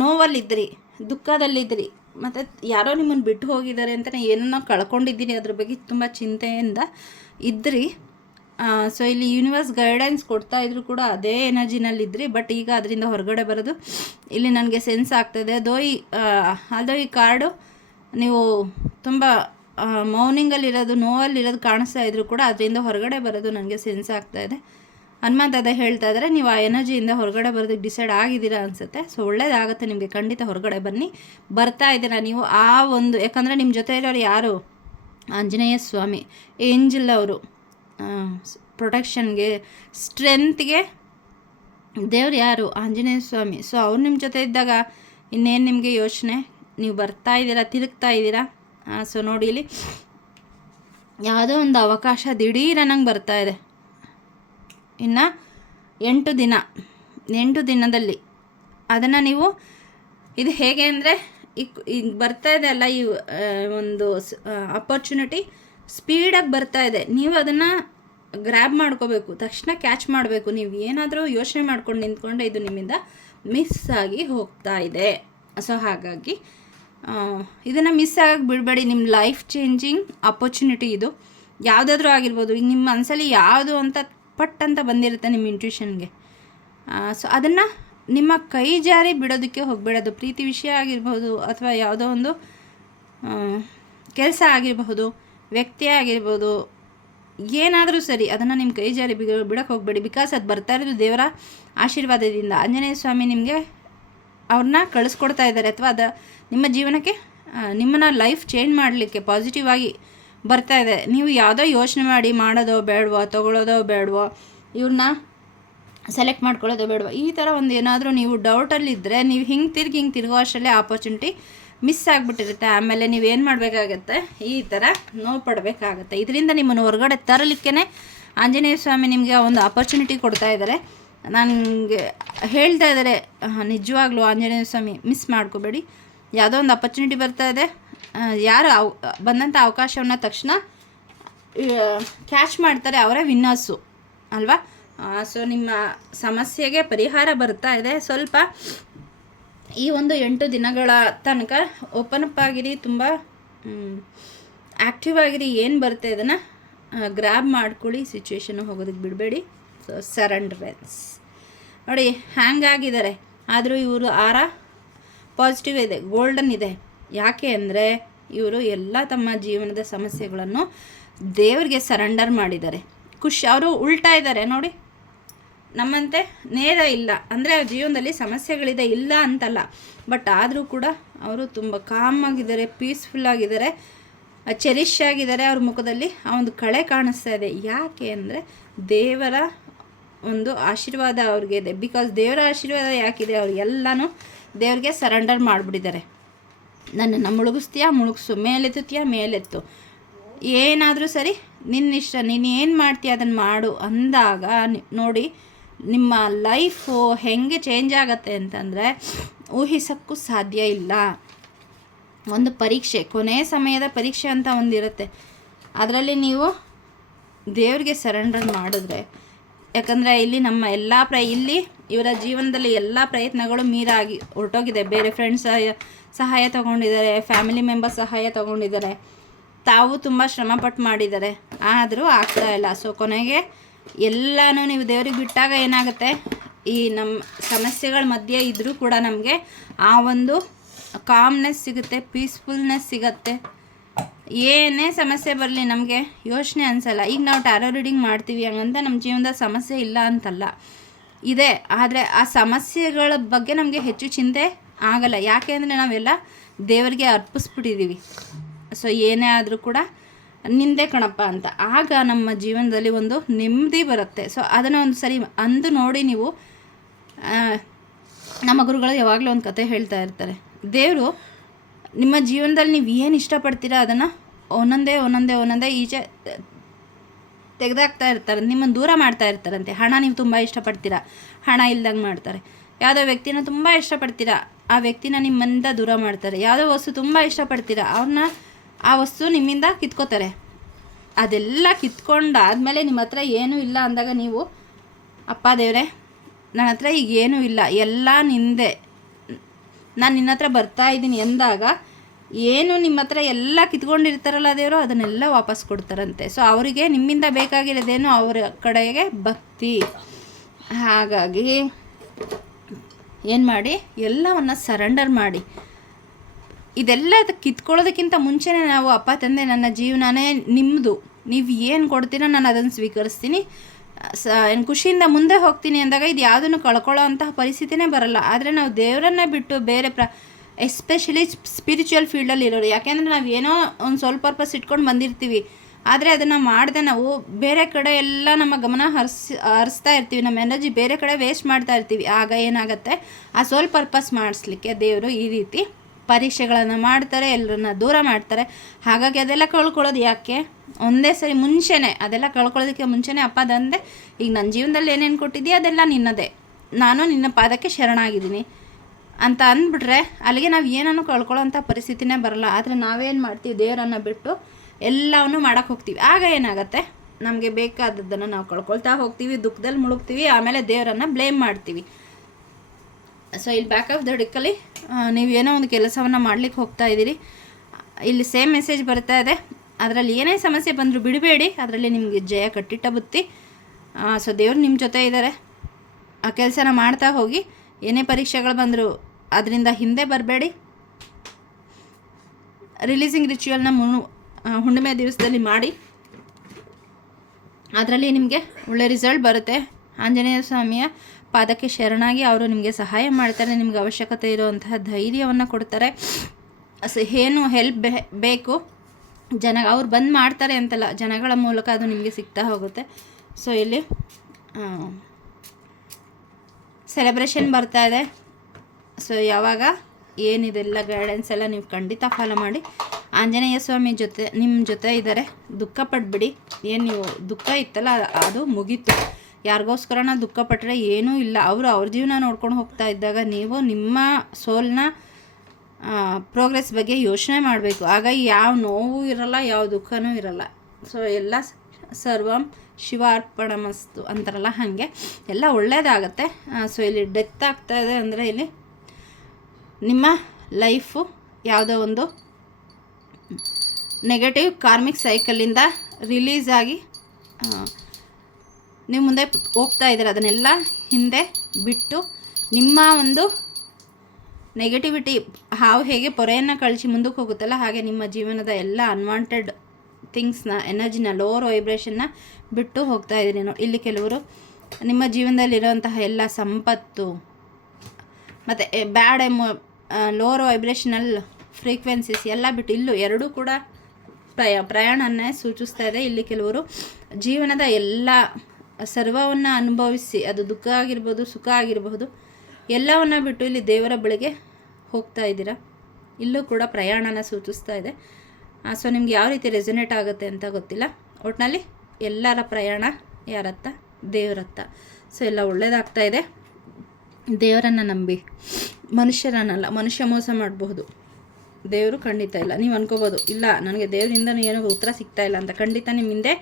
ನೋವಲ್ಲಿದ್ದಿರಿ, ದುಃಖದಲ್ಲಿದ್ದಿರಿ, ಮತ್ತು ಯಾರೋ ನಿಮ್ಮನ್ನು ಬಿಟ್ಟು ಹೋಗಿದ್ದಾರೆ ಅಂತಲೇ ಏನನ್ನೋ ಕಳ್ಕೊಂಡಿದ್ದೀನಿ, ಅದ್ರ ಬಗ್ಗೆ ತುಂಬ ಚಿಂತೆಯಿಂದ ಇದ್ರಿ. ಸೊ ಇಲ್ಲಿ ಯೂನಿವರ್ಸ್ ಗೈಡೆನ್ಸ್ ಕೊಡ್ತಾ ಇದ್ರು ಕೂಡ ಅದೇ ಎನರ್ಜಿನಲ್ಲಿದ್ರಿ. ಬಟ್ ಈಗ ಅದರಿಂದ ಹೊರಗಡೆ ಬರೋದು ಇಲ್ಲಿ ನನಗೆ ಸೆನ್ಸ್ ಆಗ್ತಾಯಿದೆ. ಅದೋ ಈ ಕಾರ್ಡು ನೀವು ತುಂಬ ಮೌನಿಂಗಲ್ಲಿರೋದು, ನೋವಲ್ಲಿರೋದು ಕಾಣಿಸ್ತಾ ಇದ್ರು ಕೂಡ ಅದರಿಂದ ಹೊರಗಡೆ ಬರೋದು ನನಗೆ ಸೆನ್ಸ್ ಆಗ್ತಾಯಿದೆ. ಹನುಮಂತ ಅದೇ ಹೇಳ್ತಾ ಇದ್ದಾರೆ, ನೀವು ಆ ಎನರ್ಜಿಯಿಂದ ಹೊರಗಡೆ ಬರೋದಕ್ಕೆ ಡಿಸೈಡ್ ಆಗಿದ್ದೀರಾ ಅನಿಸುತ್ತೆ. ಸೊ ಒಳ್ಳೇದಾಗುತ್ತೆ ನಿಮಗೆ, ಖಂಡಿತ ಹೊರಗಡೆ ಬನ್ನಿ. ಬರ್ತಾ ಇದ್ದೀರಾ ನೀವು ಆ ಒಂದು, ಯಾಕಂದರೆ ನಿಮ್ಮ ಜೊತೆ ಇರೋರು ಯಾರು? ಆಂಜನೇಯ ಸ್ವಾಮಿ, ಏಂಜಲ್ ಅವರು, ಪ್ರೊಟೆಕ್ಷನ್ಗೆ, ಸ್ಟ್ರೆಂತ್ಗೆ ದೇವ್ರು ಯಾರು? ಆಂಜನೇಯ ಸ್ವಾಮಿ. ಸೊ ಅವ್ರು ನಿಮ್ಮ ಜೊತೆ ಇದ್ದಾಗ ಇನ್ನೇನು ನಿಮಗೆ ಯೋಚನೆ? ನೀವು ಬರ್ತಾ ಇದ್ದೀರಾ, ತಿರುಗ್ತಾ ಇದ್ದೀರಾ. ಸೊ ನೋಡಿ ಇಲ್ಲಿ ಯಾವುದೋ ಒಂದು ಅವಕಾಶ ದಿಢೀರನಂಗೆ ಬರ್ತಾ ಇದೆ. ಇನ್ನು 8 ದಿನದಲ್ಲಿ ಅದನ್ನು ನೀವು, ಇದು ಹೇಗೆ ಅಂದರೆ ಈಗ ಬರ್ತಾ ಇದೆ ಅಲ್ಲ, ಈ ಒಂದು ಅಪರ್ಚುನಿಟಿ ಸ್ಪೀಡಾಗಿ ಬರ್ತಾ ಇದೆ. ನೀವು ಅದನ್ನು ಗ್ರ್ಯಾಬ್ ಮಾಡ್ಕೋಬೇಕು, ತಕ್ಷಣ ಕ್ಯಾಚ್ ಮಾಡಬೇಕು. ನೀವು ಏನಾದರೂ ಯೋಚನೆ ಮಾಡ್ಕೊಂಡು ನಿಂತ್ಕೊಂಡೆ ಇದು ನಿಮ್ಮಿಂದ ಮಿಸ್ ಆಗಿ ಹೋಗ್ತಾ ಇದೆ. ಸೊ ಹಾಗಾಗಿ ಇದನ್ನು ಮಿಸ್ ಆಗಿ ಬಿಡಬೇಡಿ. ನಿಮ್ಮ ಲೈಫ್ ಚೇಂಜಿಂಗ್ ಅಪರ್ಚುನಿಟಿ ಇದು, ಯಾವುದಾದ್ರೂ ಆಗಿರ್ಬೋದು. ಈಗ ನಿಮ್ಮ ಮನಸ್ಸಲ್ಲಿ ಯಾವುದು ಅಂತ ಪಟ್ ಅಂತ ಬಂದಿರುತ್ತೆ ನಿಮ್ಮ ಇಂಟ್ಯೂಷನ್ಗೆ. ಸೊ ಅದನ್ನು ನಿಮ್ಮ ಕೈ ಜಾರಿ ಬಿಡೋದಕ್ಕೆ ಹೋಗಬೇಡದು. ಪ್ರೀತಿ ವಿಷಯ ಆಗಿರ್ಬೋದು, ಅಥವಾ ಯಾವುದೋ ಒಂದು ಕೆಲಸ ಆಗಿರಬಹುದು, ವ್ಯಕ್ತಿ ಆಗಿರ್ಬೋದು, ಏನಾದರೂ ಸರಿ, ಅದನ್ನು ನಿಮ್ಮ ಕೈ ಜಾರಿ ಬಿಡೋಕ್ಕೆ ಹೋಗಬೇಡಿ. ಬಿಕಾಸ್ ಅದು ಬರ್ತಾ ಇರೋದು ದೇವರ ಆಶೀರ್ವಾದದಿಂದ. ಆಂಜನೇಯ ಸ್ವಾಮಿ ನಿಮಗೆ ಅವ್ರನ್ನ ಕಳಿಸ್ಕೊಡ್ತಾ ಇದ್ದಾರೆ, ಅಥವಾ ಅದು ನಿಮ್ಮ ಜೀವನಕ್ಕೆ ನಿಮ್ಮನ್ನು ಲೈಫ್ ಚೇಂಜ್ ಮಾಡಲಿಕ್ಕೆ ಪಾಸಿಟಿವ್ ಆಗಿ ಬರ್ತಾ ಇದೆ. ನೀವು ಯಾವುದೋ ಯೋಚನೆ ಮಾಡಿ ಮಾಡೋದೋ ಬೇಡವೋ, ತೊಗೊಳ್ಳೋದೋ ಬೇಡವೋ, ಇವ್ರನ್ನ ಸೆಲೆಕ್ಟ್ ಮಾಡ್ಕೊಳ್ಳೋದೋ ಬೇಡವೋ, ಈ ಥರ ಒಂದು ಏನಾದರೂ ನೀವು ಡೌಟಲ್ಲಿದ್ದರೆ ನೀವು ಹಿಂಗೆ ತಿರುಗೋ ಅಷ್ಟರಲ್ಲೇ ಆಪರ್ಚುನಿಟಿ ಮಿಸ್ ಆಗಿಬಿಟ್ಟಿರುತ್ತೆ. ಆಮೇಲೆ ನೀವೇನು ಮಾಡಬೇಕಾಗತ್ತೆ, ಈ ಥರ ನೋವು ಪಡಬೇಕಾಗತ್ತೆ. ಇದರಿಂದ ನಿಮ್ಮನ್ನು ಹೊರಗಡೆ ತರಲಿಕ್ಕೇ ಆಂಜನೇಯ ಸ್ವಾಮಿ ನಿಮಗೆ ಒಂದು ಅಪರ್ಚುನಿಟಿ ಕೊಡ್ತಾ ಇದ್ದಾರೆ. ನನಗೆ ಹೇಳ್ತಾ ಇದ್ದಾರೆ, ನಿಜವಾಗ್ಲೂ ಆಂಜನೇಯ ಸ್ವಾಮಿ ಮಿಸ್ ಮಾಡ್ಕೋಬೇಡಿ. ಯಾವುದೋ ಒಂದು ಅಪರ್ಚುನಿಟಿ ಬರ್ತಾ ಇದೆ, ಯಾರು ಬಂದಂಥ ಅವಕಾಶವನ್ನು ತಕ್ಷಣ ಕ್ಯಾಚ್ ಮಾಡ್ತಾರೆ, ಅವರೇ ವಿನ್ನರ್ಸು ಅಲ್ವಾ. ಸೊ ನಿಮ್ಮ ಸಮಸ್ಯೆಗೆ ಪರಿಹಾರ ಬರ್ತಾ ಇದೆ. ಸ್ವಲ್ಪ ಈ ಒಂದು 8 ದಿನಗಳ ತನಕ ಓಪನ್ ಅಪ್ ಆಗಿರಿ, ತುಂಬ ಆ್ಯಕ್ಟಿವ್ ಆಗಿರಿ. ಏನು ಬರುತ್ತೆ ಇದನ್ನು ಗ್ರ್ಯಾಬ್ ಮಾಡ್ಕೊಳ್ಳಿ, ಸಿಚುವೇಶನ್ನು ಹೋಗೋದಕ್ಕೆ ಬಿಡಬೇಡಿ. ಸೊ ಸರೆಂಡ್ರೆನ್ಸ್ ನೋಡಿ, ಹ್ಯಾಂಗ್ ಆಗಿದ್ದಾರೆ, ಆದರೂ ಇವರು ಆರ ಪಾಸಿಟಿವ್ ಇದೆ, ಗೋಲ್ಡನ್ ಇದೆ. ಯಾಕೆ ಅಂದರೆ ಇವರು ಎಲ್ಲ ತಮ್ಮ ಜೀವನದ ಸಮಸ್ಯೆಗಳನ್ನು ದೇವರಿಗೆ ಸರೆಂಡರ್ ಮಾಡಿದ್ದಾರೆ. ಅವರು ಉಲ್ಟಾ ಇದ್ದಾರೆ ನೋಡಿ, ನಮ್ಮಂತೆ ನೇರ ಇಲ್ಲ. ಅಂದರೆ ಜೀವನದಲ್ಲಿ ಸಮಸ್ಯೆಗಳಿದೆ, ಇಲ್ಲ ಅಂತಲ್ಲ, ಬಟ್ ಆದರೂ ಕೂಡ ಅವರು ತುಂಬ ಕಾಮ್ ಆಗಿದ್ದಾರೆ, ಪೀಸ್ಫುಲ್ ಆಗಿದ್ದಾರೆ, ಚೆರಿಶ್ ಆಗಿದ್ದಾರೆ. ಅವ್ರ ಮುಖದಲ್ಲಿ ಆ ಒಂದು ಕಳೆ ಕಾಣಿಸ್ತಾ ಇದೆ. ಯಾಕೆ ಅಂದರೆ ದೇವರ ಒಂದು ಆಶೀರ್ವಾದ ಅವ್ರಿಗೆ ಇದೆ. ಬಿಕಾಸ್ ದೇವರ ಆಶೀರ್ವಾದ ಯಾಕಿದೆ, ಅವ್ರಿಗೆಲ್ಲನೂ ದೇವ್ರಿಗೆ ಸರೆಂಡರ್ ಮಾಡಿಬಿಟ್ಟಿದ್ದಾರೆ. ನನ್ನನ್ನು ಮುಳುಗಿಸು, ಮೇಲೆತ್ತುತ್ತೀಯ ಮೇಲೆತ್ತು, ಏನಾದರೂ ಸರಿ ನಿನ್ನಿಷ್ಟ, ನೀನು ಏನು ಮಾಡ್ತೀಯ ಅದನ್ನು ಮಾಡು ಅಂದಾಗ ನೋಡಿ ನಿಮ್ಮ ಲೈಫು ಹೆಂಗೆ ಚೇಂಜ್ ಆಗುತ್ತೆ ಅಂತಂದರೆ ಊಹಿಸೋಕ್ಕೂ ಸಾಧ್ಯ ಇಲ್ಲ. ಒಂದು ಪರೀಕ್ಷೆ, ಕೊನೆಯ ಸಮಯದ ಪರೀಕ್ಷೆ ಅಂತ ಒಂದಿರುತ್ತೆ, ಅದರಲ್ಲಿ ನೀವು ದೇವರಿಗೆ ಸರೆಂಡರ್ ಮಾಡಿದ್ರೆ, ಯಾಕಂದರೆ ಇಲ್ಲಿ ನಮ್ಮ ಎಲ್ಲ ಇಲ್ಲಿ ಇವರ ಜೀವನದಲ್ಲಿ ಎಲ್ಲ ಪ್ರಯತ್ನಗಳು ಮೀರಾಗಿ ಹೊರಟೋಗಿದೆ. ಬೇರೆ ಫ್ರೆಂಡ್ಸ್ ಸಹಾಯ ತೊಗೊಂಡಿದ್ದಾರೆ, ಫ್ಯಾಮಿಲಿ ಮೆಂಬರ್ ಸಹಾಯ ತೊಗೊಂಡಿದ್ದಾರೆ, ತಾವು ತುಂಬ ಶ್ರಮಪಟ್ಟು ಮಾಡಿದ್ದಾರೆ, ಆದರೂ ಆಗ್ತಾಯಿಲ್ಲ. ಸೊ ಕೊನೆಗೆ ಎಲ್ಲನೂ ನೀವು ದೇವ್ರಿಗೆ ಬಿಟ್ಟಾಗ ಏನಾಗುತ್ತೆ, ಈ ನಮ್ಮ ಸಮಸ್ಯೆಗಳ ಮಧ್ಯೆ ಇದ್ದರೂ ಕೂಡ ನಮಗೆ ಆ ಒಂದು ಕಾಮ್ನೆಸ್ ಸಿಗುತ್ತೆ, ಪೀಸ್ಫುಲ್ನೆಸ್ ಸಿಗುತ್ತೆ. ಏನೇ ಸಮಸ್ಯೆ ಬರಲಿ ನಮಗೆ ಯೋಚನೆ ಅನಿಸಲ್ಲ. ಈಗ ನಾವು ಟ್ಯಾರೋ ರೀಡಿಂಗ್ ಮಾಡ್ತೀವಿ ಹಂಗಂತ ನಮ್ಮ ಜೀವನದ ಸಮಸ್ಯೆ ಇಲ್ಲ ಅಂತಲ್ಲ, ಇದೆ. ಆದರೆ ಆ ಸಮಸ್ಯೆಗಳ ಬಗ್ಗೆ ನಮಗೆ ಹೆಚ್ಚು ಚಿಂತೆ ಆಗಲ್ಲ. ಯಾಕೆ ಅಂದರೆ ನಾವೆಲ್ಲ ದೇವರಿಗೆ ಅರ್ಪಿಸ್ಬಿಟ್ಟಿದ್ದೀವಿ. ಸೊ ಏನೇ ಆದರೂ ಕೂಡ ನಿಂದೆ ಕಣಪ್ಪ ಅಂತ. ಆಗ ನಮ್ಮ ಜೀವನದಲ್ಲಿ ಒಂದು ನೆಮ್ಮದಿ ಬರುತ್ತೆ. ಸೊ ಅದನ್ನು ಒಂದು ಸರಿ ಅಂದು ನೋಡಿ ನೀವು. ನಮ್ಮ ಗುರುಗಳು ಯಾವಾಗಲೂ ಒಂದು ಕತೆ ಹೇಳ್ತಾ ಇರ್ತಾರೆ, ದೇವರು ನಿಮ್ಮ ಜೀವನದಲ್ಲಿ ನೀವು ಏನು ಇಷ್ಟಪಡ್ತೀರಾ ಅದನ್ನು ಒಂದೊಂದೇ ಈಚೆ ತೆಗೆದಾಕ್ತಾ ಇರ್ತಾರೆ, ನಿಮ್ಮನ್ನು ದೂರ ಮಾಡ್ತಾ ಇರ್ತಾರಂತೆ. ಹಣ ನೀವು ತುಂಬ ಇಷ್ಟಪಡ್ತೀರಾ, ಹಣ ಇಲ್ದಂಗೆ ಮಾಡ್ತಾರೆ. ಯಾವುದೋ ವ್ಯಕ್ತಿನ ತುಂಬ ಇಷ್ಟಪಡ್ತೀರಾ, ಆ ವ್ಯಕ್ತಿನ ನಿಮ್ಮಿಂದ ದೂರ ಮಾಡ್ತಾರೆ. ಯಾವುದೋ ವಸ್ತು ತುಂಬ ಇಷ್ಟಪಡ್ತೀರಾ, ಅವ್ರನ್ನ ಆ ವಸ್ತು ನಿಮ್ಮಿಂದ ಕಿತ್ಕೋತಾರೆ. ಅದೆಲ್ಲ ಕಿತ್ಕೊಂಡಾದಮೇಲೆ ನಿಮ್ಮ ಹತ್ರ ಏನೂ ಇಲ್ಲ ಅಂದಾಗ ನೀವು, ಅಪ್ಪ ದೇವರೇ ನನ್ನ ಹತ್ರ ಈಗ ಏನೂ ಇಲ್ಲ, ಎಲ್ಲ ನಿಂದೆ, ನಾನು ನಿನ್ನ ಹತ್ರ ಬರ್ತಾ ಇದ್ದೀನಿ ಎಂದಾಗ ಏನು ನಿಮ್ಮ ಹತ್ರ ಎಲ್ಲ ಕಿತ್ಕೊಂಡಿರ್ತಾರಲ್ಲ ದೇವರು, ಅದನ್ನೆಲ್ಲ ವಾಪಸ್ ಕೊಡ್ತಾರಂತೆ. ಸೊ ಅವರಿಗೆ ನಿಮ್ಮಿಂದ ಬೇಕಾಗಿರೋದೇನು, ಅವರ ಕಡೆಗೆ ಭಕ್ತಿ. ಹಾಗಾಗಿ ಏನು ಮಾಡಿ, ಎಲ್ಲವನ್ನು ಸರೆಂಡರ್ ಮಾಡಿ. ಇದೆಲ್ಲ ಕಿತ್ಕೊಳ್ಳೋದಕ್ಕಿಂತ ಮುಂಚೆನೇ ನಾವು, ಅಪ್ಪ ತಂದೆ ನನ್ನ ಜೀವನನೇ ನಿಮ್ಮದು, ನೀವು ಏನು ಕೊಡ್ತೀರೋ ನಾನು ಅದನ್ನು ಸ್ವೀಕರಿಸ್ತೀನಿ, ಖುಷಿಯಿಂದ ಮುಂದೆ ಹೋಗ್ತೀನಿ ಅಂದಾಗ ಇದು ಯಾವುದನ್ನು ಕಳ್ಕೊಳ್ಳೋ ಅಂತಹ ಪರಿಸ್ಥಿತಿನೇ ಬರಲ್ಲ. ಆದರೆ ನಾವು ದೇವರನ್ನ ಬಿಟ್ಟು ಬೇರೆ ಎಸ್ಪೆಷಲಿ ಸ್ಪಿರಿಚುವಲ್ ಫೀಲ್ಡಲ್ಲಿ ಇರೋರು, ಯಾಕೆಂದರೆ ನಾವು ಏನೋ ಒಂದು ಸ್ವಲ್ಪ ಪರ್ಪಸ್ ಇಟ್ಕೊಂಡು ಬಂದಿರ್ತೀವಿ, ಆದರೆ ಅದನ್ನು ಮಾಡದೆ ನಾವು ಬೇರೆ ಕಡೆ ಎಲ್ಲ ನಮ್ಮ ಗಮನ ಹರಿಸ್ತಾ ಇರ್ತೀವಿ, ನಮ್ಮ ಎನರ್ಜಿ ಬೇರೆ ಕಡೆ ವೇಸ್ಟ್ ಮಾಡ್ತಾ ಇರ್ತೀವಿ. ಆಗ ಏನಾಗುತ್ತೆ, ಆ ಸ್ವಲ್ಪ ಪರ್ಪಸ್ ಮಾಡಿಸ್ಲಿಕ್ಕೆ ದೇವರು ಈ ರೀತಿ ಪರೀಕ್ಷೆಗಳನ್ನು ಮಾಡ್ತಾರೆ, ಎಲ್ಲರನ್ನ ದೂರ ಮಾಡ್ತಾರೆ. ಹಾಗಾಗಿ ಅದೆಲ್ಲ ಕಳ್ಕೊಳ್ಳೋದು ಯಾಕೆ, ಒಂದೇ ಸರಿ ಮುಂಚೆನೇ ಅದೆಲ್ಲ ಕಳ್ಕೊಳ್ಳೋದಕ್ಕೆ ಮುಂಚೆನೇ ಅಪ್ಪ ತಂದೆ ಈಗ ನನ್ನ ಜೀವನದಲ್ಲಿ ಏನೇನು ಕೊಟ್ಟಿದ್ದೀಯ ಅದೆಲ್ಲ ನಿನ್ನದೇ, ನಾನು ನಿನ್ನ ಪಾದಕ್ಕೆ ಶರಣಾಗಿದ್ದೀನಿ ಅಂತ ಅಂದ್ಬಿಟ್ರೆ ಅಲ್ಲಿಗೆ ನಾವು ಏನನ್ನು ಕಳ್ಕೊಳ್ಳೋಂಥ ಪರಿಸ್ಥಿತಿನೇ ಬರಲ್ಲ. ಆದರೆ ನಾವೇನು ಮಾಡ್ತೀವಿ, ದೇವರನ್ನು ಬಿಟ್ಟು ಎಲ್ಲವನ್ನೂ ಮಾಡೋಕ್ಕೆ ಹೋಗ್ತೀವಿ. ಆಗ ಏನಾಗುತ್ತೆ, ನಮಗೆ ಬೇಕಾದದ್ದನ್ನು ನಾವು ಕಳ್ಕೊಳ್ತಾ ಹೋಗ್ತೀವಿ, ದುಃಖದಲ್ಲಿ ಮುಳುಗ್ತೀವಿ, ಆಮೇಲೆ ದೇವರನ್ನು ಬ್ಲೇಮ್ ಮಾಡ್ತೀವಿ. ಸೊ ಇಲ್ಲಿ ಬ್ಯಾಕ್ ಆಫ್ ದ ಡೆಕ್ಕಲ್ಲಿ ನೀವೇನೋ ಒಂದು ಕೆಲಸವನ್ನು ಮಾಡಲಿಕ್ಕೆ ಹೋಗ್ತಾ ಇದ್ದೀರಿ, ಇಲ್ಲಿ ಸೇಮ್ ಮೆಸೇಜ್ ಬರ್ತಾ ಇದೆ. ಅದರಲ್ಲಿ ಏನೇ ಸಮಸ್ಯೆ ಬಂದರೂ ಬಿಡಬೇಡಿ, ಅದರಲ್ಲಿ ನಿಮಗೆ ಜಯ ಕಟ್ಟಿಟ್ಟ ಬುತ್ತಿ. ಸೊ ದೇವರು ನಿಮ್ಮ ಜೊತೆ ಇದ್ದಾರೆ, ಆ ಕೆಲಸನ ಮಾಡ್ತಾ ಹೋಗಿ. ಏನೇ ಪರೀಕ್ಷೆಗಳು ಬಂದರೂ ಅದರಿಂದ ಹಿಂದೆ ಬರಬೇಡಿ. ರಿಲೀಸಿಂಗ್ ರಿಚುವಲ್ನ ಹುಣ್ಣಿಮೆ ದಿವಸದಲ್ಲಿ ಮಾಡಿ, ಅದರಲ್ಲಿ ನಿಮಗೆ ಒಳ್ಳೆ ರಿಸಲ್ಟ್ ಬರುತ್ತೆ. ಆಂಜನೇಯ ಸ್ವಾಮಿಯ ಪಾದಕ್ಕೆ ಶರಣಾಗಿ ಅವರು ನಿಮಗೆ ಸಹಾಯ ಮಾಡ್ತಾರೆ, ನಿಮಗೆ ಅವಶ್ಯಕತೆ ಇರುವಂತಹ ಧೈರ್ಯವನ್ನು ಕೊಡ್ತಾರೆ. ಏನು ಹೆಲ್ಪ್ ಬೇಕು ಅವ್ರು ಬಂದು ಮಾಡ್ತಾರೆ ಅಂತಲ್ಲ, ಜನಗಳ ಮೂಲಕ ಅದು ನಿಮಗೆ ಸಿಗ್ತಾ ಹೋಗುತ್ತೆ. ಸೊ ಇಲ್ಲಿ ಸೆಲೆಬ್ರೇಷನ್ ಬರ್ತಾ ಇದೆ. ಸೊ ಯಾವಾಗ ಏನಿದೆಲ್ಲ ಗೈಡೆನ್ಸ್ ಎಲ್ಲ ನೀವು ಖಂಡಿತ ಫಾಲೋ ಮಾಡಿ. ಆಂಜನೇಯ ಸ್ವಾಮಿ ನಿಮ್ಮ ಜೊತೆ ಇದ್ದಾರೆ, ದುಃಖ ಪಡ್ಬಿಡಿ. ಏನು ನೀವು ದುಃಖ ಇತ್ತಲ್ಲ ಅದು ಮುಗೀತು. ಯಾರಿಗೋಸ್ಕರನ ದುಃಖ ಪಟ್ಟರೆ ಏನೂ ಇಲ್ಲ. ಅವ್ರ ಜೀವನ ನೋಡ್ಕೊಂಡು ಹೋಗ್ತಾ ಇದ್ದಾಗ ನೀವು ನಿಮ್ಮ ಸೋಲ್ನ ಪ್ರೋಗ್ರೆಸ್ ಬಗ್ಗೆ ಯೋಚನೆ ಮಾಡಬೇಕು. ಆಗ ಯಾವ ನೋವು ಇರಲ್ಲ, ಯಾವ ದುಃಖನೂ ಇರಲ್ಲ. ಸೊ ಎಲ್ಲ ಸರ್ವಂ ಶಿವಾರ್ಪಣಮಸ್ತು ಅಂತಾರಲ್ಲ, ಹಾಗೆ ಎಲ್ಲ ಒಳ್ಳೆಯದಾಗತ್ತೆ. ಸೊ ಇಲ್ಲಿ ಡೆತ್ ಆಗ್ತಾಯಿದೆ ಅಂದರೆ ಇಲ್ಲಿ ನಿಮ್ಮ ಲೈಫು ಯಾವುದೋ ಒಂದು ನೆಗೆಟಿವ್ ಕಾರ್ಮಿಕ್ ಸೈಕಲಿಂದ ರಿಲೀಸ್ ಆಗಿ ನೀವು ಮುಂದೆ ಹೋಗ್ತಾ ಇದ್ದೀರ. ಅದನ್ನೆಲ್ಲ ಹಿಂದೆ ಬಿಟ್ಟು ನಿಮ್ಮ ಒಂದು ನೆಗೆಟಿವಿಟಿ ಹಾವು ಹೇಗೆ ಪೊರೆಯನ್ನು ಕಳಿಸಿ ಮುಂದಕ್ಕೆ ಹೋಗುತ್ತಲ್ಲ, ಹಾಗೆ ನಿಮ್ಮ ಜೀವನದ ಎಲ್ಲ ಅನ್ವಾಂಟೆಡ್ ಥಿಂಗ್ಸ್ನ ಎನರ್ಜಿನ ಲೋವರ್ ವೈಬ್ರೇಷನ್ನ ಬಿಟ್ಟು ಹೋಗ್ತಾ ಇದ್ದೀರಿ ನೋಡಿ. ಇಲ್ಲಿ ಕೆಲವರು ನಿಮ್ಮ ಜೀವನದಲ್ಲಿರುವಂತಹ ಎಲ್ಲ ಸಂಪತ್ತು ಮತ್ತು ಬ್ಯಾಡ್ ಲೋವರ್ ವೈಬ್ರೇಷನಲ್ ಫ್ರೀಕ್ವೆನ್ಸೀಸ್ ಎಲ್ಲ ಬಿಟ್ಟು ಇಲ್ಲೂ ಎರಡೂ ಕೂಡ ಪ್ರಯಾಣನೇ ಸೂಚಿಸ್ತಾ ಇದೆ. ಇಲ್ಲಿ ಕೆಲವರು ಜೀವನದ ಎಲ್ಲ ಸರ್ವವನ್ನು ಅನುಭವಿಸಿ, ಅದು ದುಃಖ ಆಗಿರ್ಬೋದು, ಸುಖ ಆಗಿರಬಹುದು, ಎಲ್ಲವನ್ನ ಬಿಟ್ಟು ಇಲ್ಲಿ ದೇವರ ಬಳಿಗೆ ಹೋಗ್ತಾ ಇದ್ದೀರಾ. ಇಲ್ಲೂ ಕೂಡ ಪ್ರಯಾಣನ ಸೂಚಿಸ್ತಾ ಇದೆ. ಸೊ ನಿಮ್ಗೆ ಯಾವ ರೀತಿ ರೆಸೊನೇಟ್ ಆಗುತ್ತೆ ಅಂತ ಗೊತ್ತಿಲ್ಲ. ಒಟ್ಟಿನಲ್ಲಿ ಎಲ್ಲರ ಪ್ರಯಾಣ ಯಾರತ್ತ? ದೇವರತ್ತ. ಸೊ ಎಲ್ಲ ಒಳ್ಳೆಯದಾಗ್ತಾ ಇದೆ. ದೇವರನ್ನು ನಂಬಿ, ಮನುಷ್ಯರನ್ನಲ್ಲ. ಮನುಷ್ಯ ಮೋಸ ಮಾಡಬಹುದು, ದೇವರು ಖಂಡಿತ ಇಲ್ಲ. ನೀವು ಅನ್ಕೋಬೋದು, ಇಲ್ಲ ನನಗೆ ದೇವರಿಂದ ಏನೋ ಉತ್ತರ ಸಿಗ್ತಾ ಇಲ್ಲ ಅಂತ. ಖಂಡಿತ ನಿಮ್ಮ ಹಿಂದೆ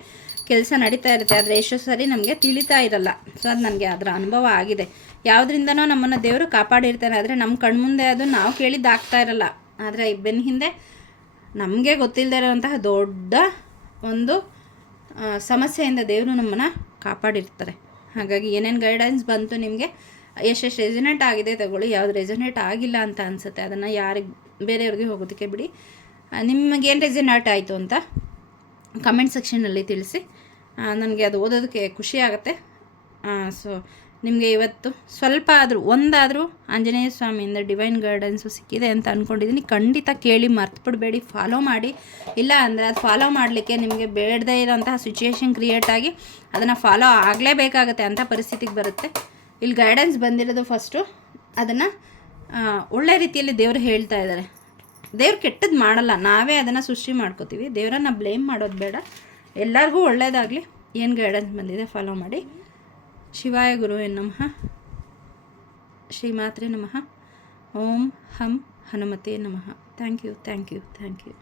ಕೆಲಸ ನಡೀತಾ ಇರುತ್ತೆ, ಆದರೆ ಎಷ್ಟೋ ಸರಿ ನಮಗೆ ತಿಳಿತಾ ಇರಲ್ಲ. ಸೊ ಅದು ನನಗೆ ಅದರ ಅನುಭವ ಆಗಿದೆ. ಯಾವುದರಿಂದನೋ ನಮ್ಮನ್ನು ದೇವರು ಕಾಪಾಡಿರ್ತಾನೆ, ಆದರೆ ನಮ್ಮ ಕಣ್ಮುಂದೆ ಅದು ನಾವು ಕೇಳಿದ್ದಾಗ್ತಾ ಇರಲ್ಲ. ಆದರೆ ಬೆನ್ನ ಹಿಂದೆ ನಮಗೆ ಗೊತ್ತಿಲ್ಲದೆ ಇರೋವಂತಹ ದೊಡ್ಡ ಒಂದು ಸಮಸ್ಯೆಯಿಂದ ದೇವರು ನಮ್ಮನ್ನು ಕಾಪಾಡಿರ್ತಾರೆ. ಹಾಗಾಗಿ ಏನೇನು ಗೈಡೆನ್ಸ್ ಬಂತು ನಿಮಗೆ, ಎಷ್ಟೆಷ್ಟು ರೆಸೊನೇಟ್ ಆಗಿದೆ ತಗೊಳ್ಳಿ, ಯಾವುದು ರೆಸೊನೇಟ್ ಆಗಿಲ್ಲ ಅಂತ ಅನಿಸುತ್ತೆ ಅದನ್ನು ಯಾರಿಗೆ ಬೇರೆಯವ್ರಿಗೆ ಹೋಗೋದಕ್ಕೆ ಬಿಡಿ. ನಿಮಗೇನು ರೆಸೊನೇಟ್ ಆಯಿತು ಅಂತ ಕಮೆಂಟ್ ಸೆಕ್ಷನಲ್ಲಿ ತಿಳಿಸಿ. ನನಗೆ ಅದು ಓದೋದಕ್ಕೆ ಖುಷಿ ಆಗುತ್ತೆ. ಸೊ ನಿಮಗೆ ಇವತ್ತು ಸ್ವಲ್ಪ ಆದರೂ ಒಂದಾದರೂ ಆಂಜನೇಯ ಸ್ವಾಮಿಯಿಂದ ಡಿವೈನ್ ಗೈಡೆನ್ಸು ಸಿಕ್ಕಿದೆ ಅಂತ ಅಂದ್ಕೊಂಡಿದ್ದೀನಿ. ಖಂಡಿತ ಕೇಳಿ ಮರ್ತುಬಿಡಬೇಡಿ, ಫಾಲೋ ಮಾಡಿ. ಇಲ್ಲ ಅಂದರೆ ಅದು ಫಾಲೋ ಮಾಡಲಿಕ್ಕೆ ನಿಮಗೆ ಬೇಡದೇ ಇರೋಂತಹ ಸಿಚುಯೇಷನ್ ಕ್ರಿಯೇಟ್ ಆಗಿ ಅದನ್ನು ಫಾಲೋ ಆಗಲೇಬೇಕಾಗತ್ತೆ ಅಂಥ ಪರಿಸ್ಥಿತಿಗೆ ಬರುತ್ತೆ. ಇಲ್ಲಿ ಗೈಡೆನ್ಸ್ ಬಂದಿರೋದು ಫಸ್ಟು ಅದನ್ನು ಒಳ್ಳೆ ರೀತಿಯಲ್ಲಿ ದೇವರು ಹೇಳ್ತಾ ಇದ್ದಾರೆ. ದೇವ್ರು ಕೆಟ್ಟದ್ದು ಮಾಡಲ್ಲ, ನಾವೇ ಅದನ್ನು ಸೃಷ್ಟಿ ಮಾಡ್ಕೋತೀವಿ. ದೇವರನ್ನ ಬ್ಲೇಮ್ ಮಾಡೋದು ಬೇಡ. ಎಲ್ಲರಿಗೂ ಒಳ್ಳೆಯದಾಗಲಿ. ಏನು ಗೈಡೆನ್ಸ್ ಬಂದಿದೆ ಫಾಲೋ ಮಾಡಿ. ಶಿವಾಯ ಗುರುವೇ ನಮಃ. ಶ್ರೀಮಾತ್ರೆ ನಮಃ. ಓಂ ಹಂ ಹನುಮತೆ ನಮಃ. Thank you.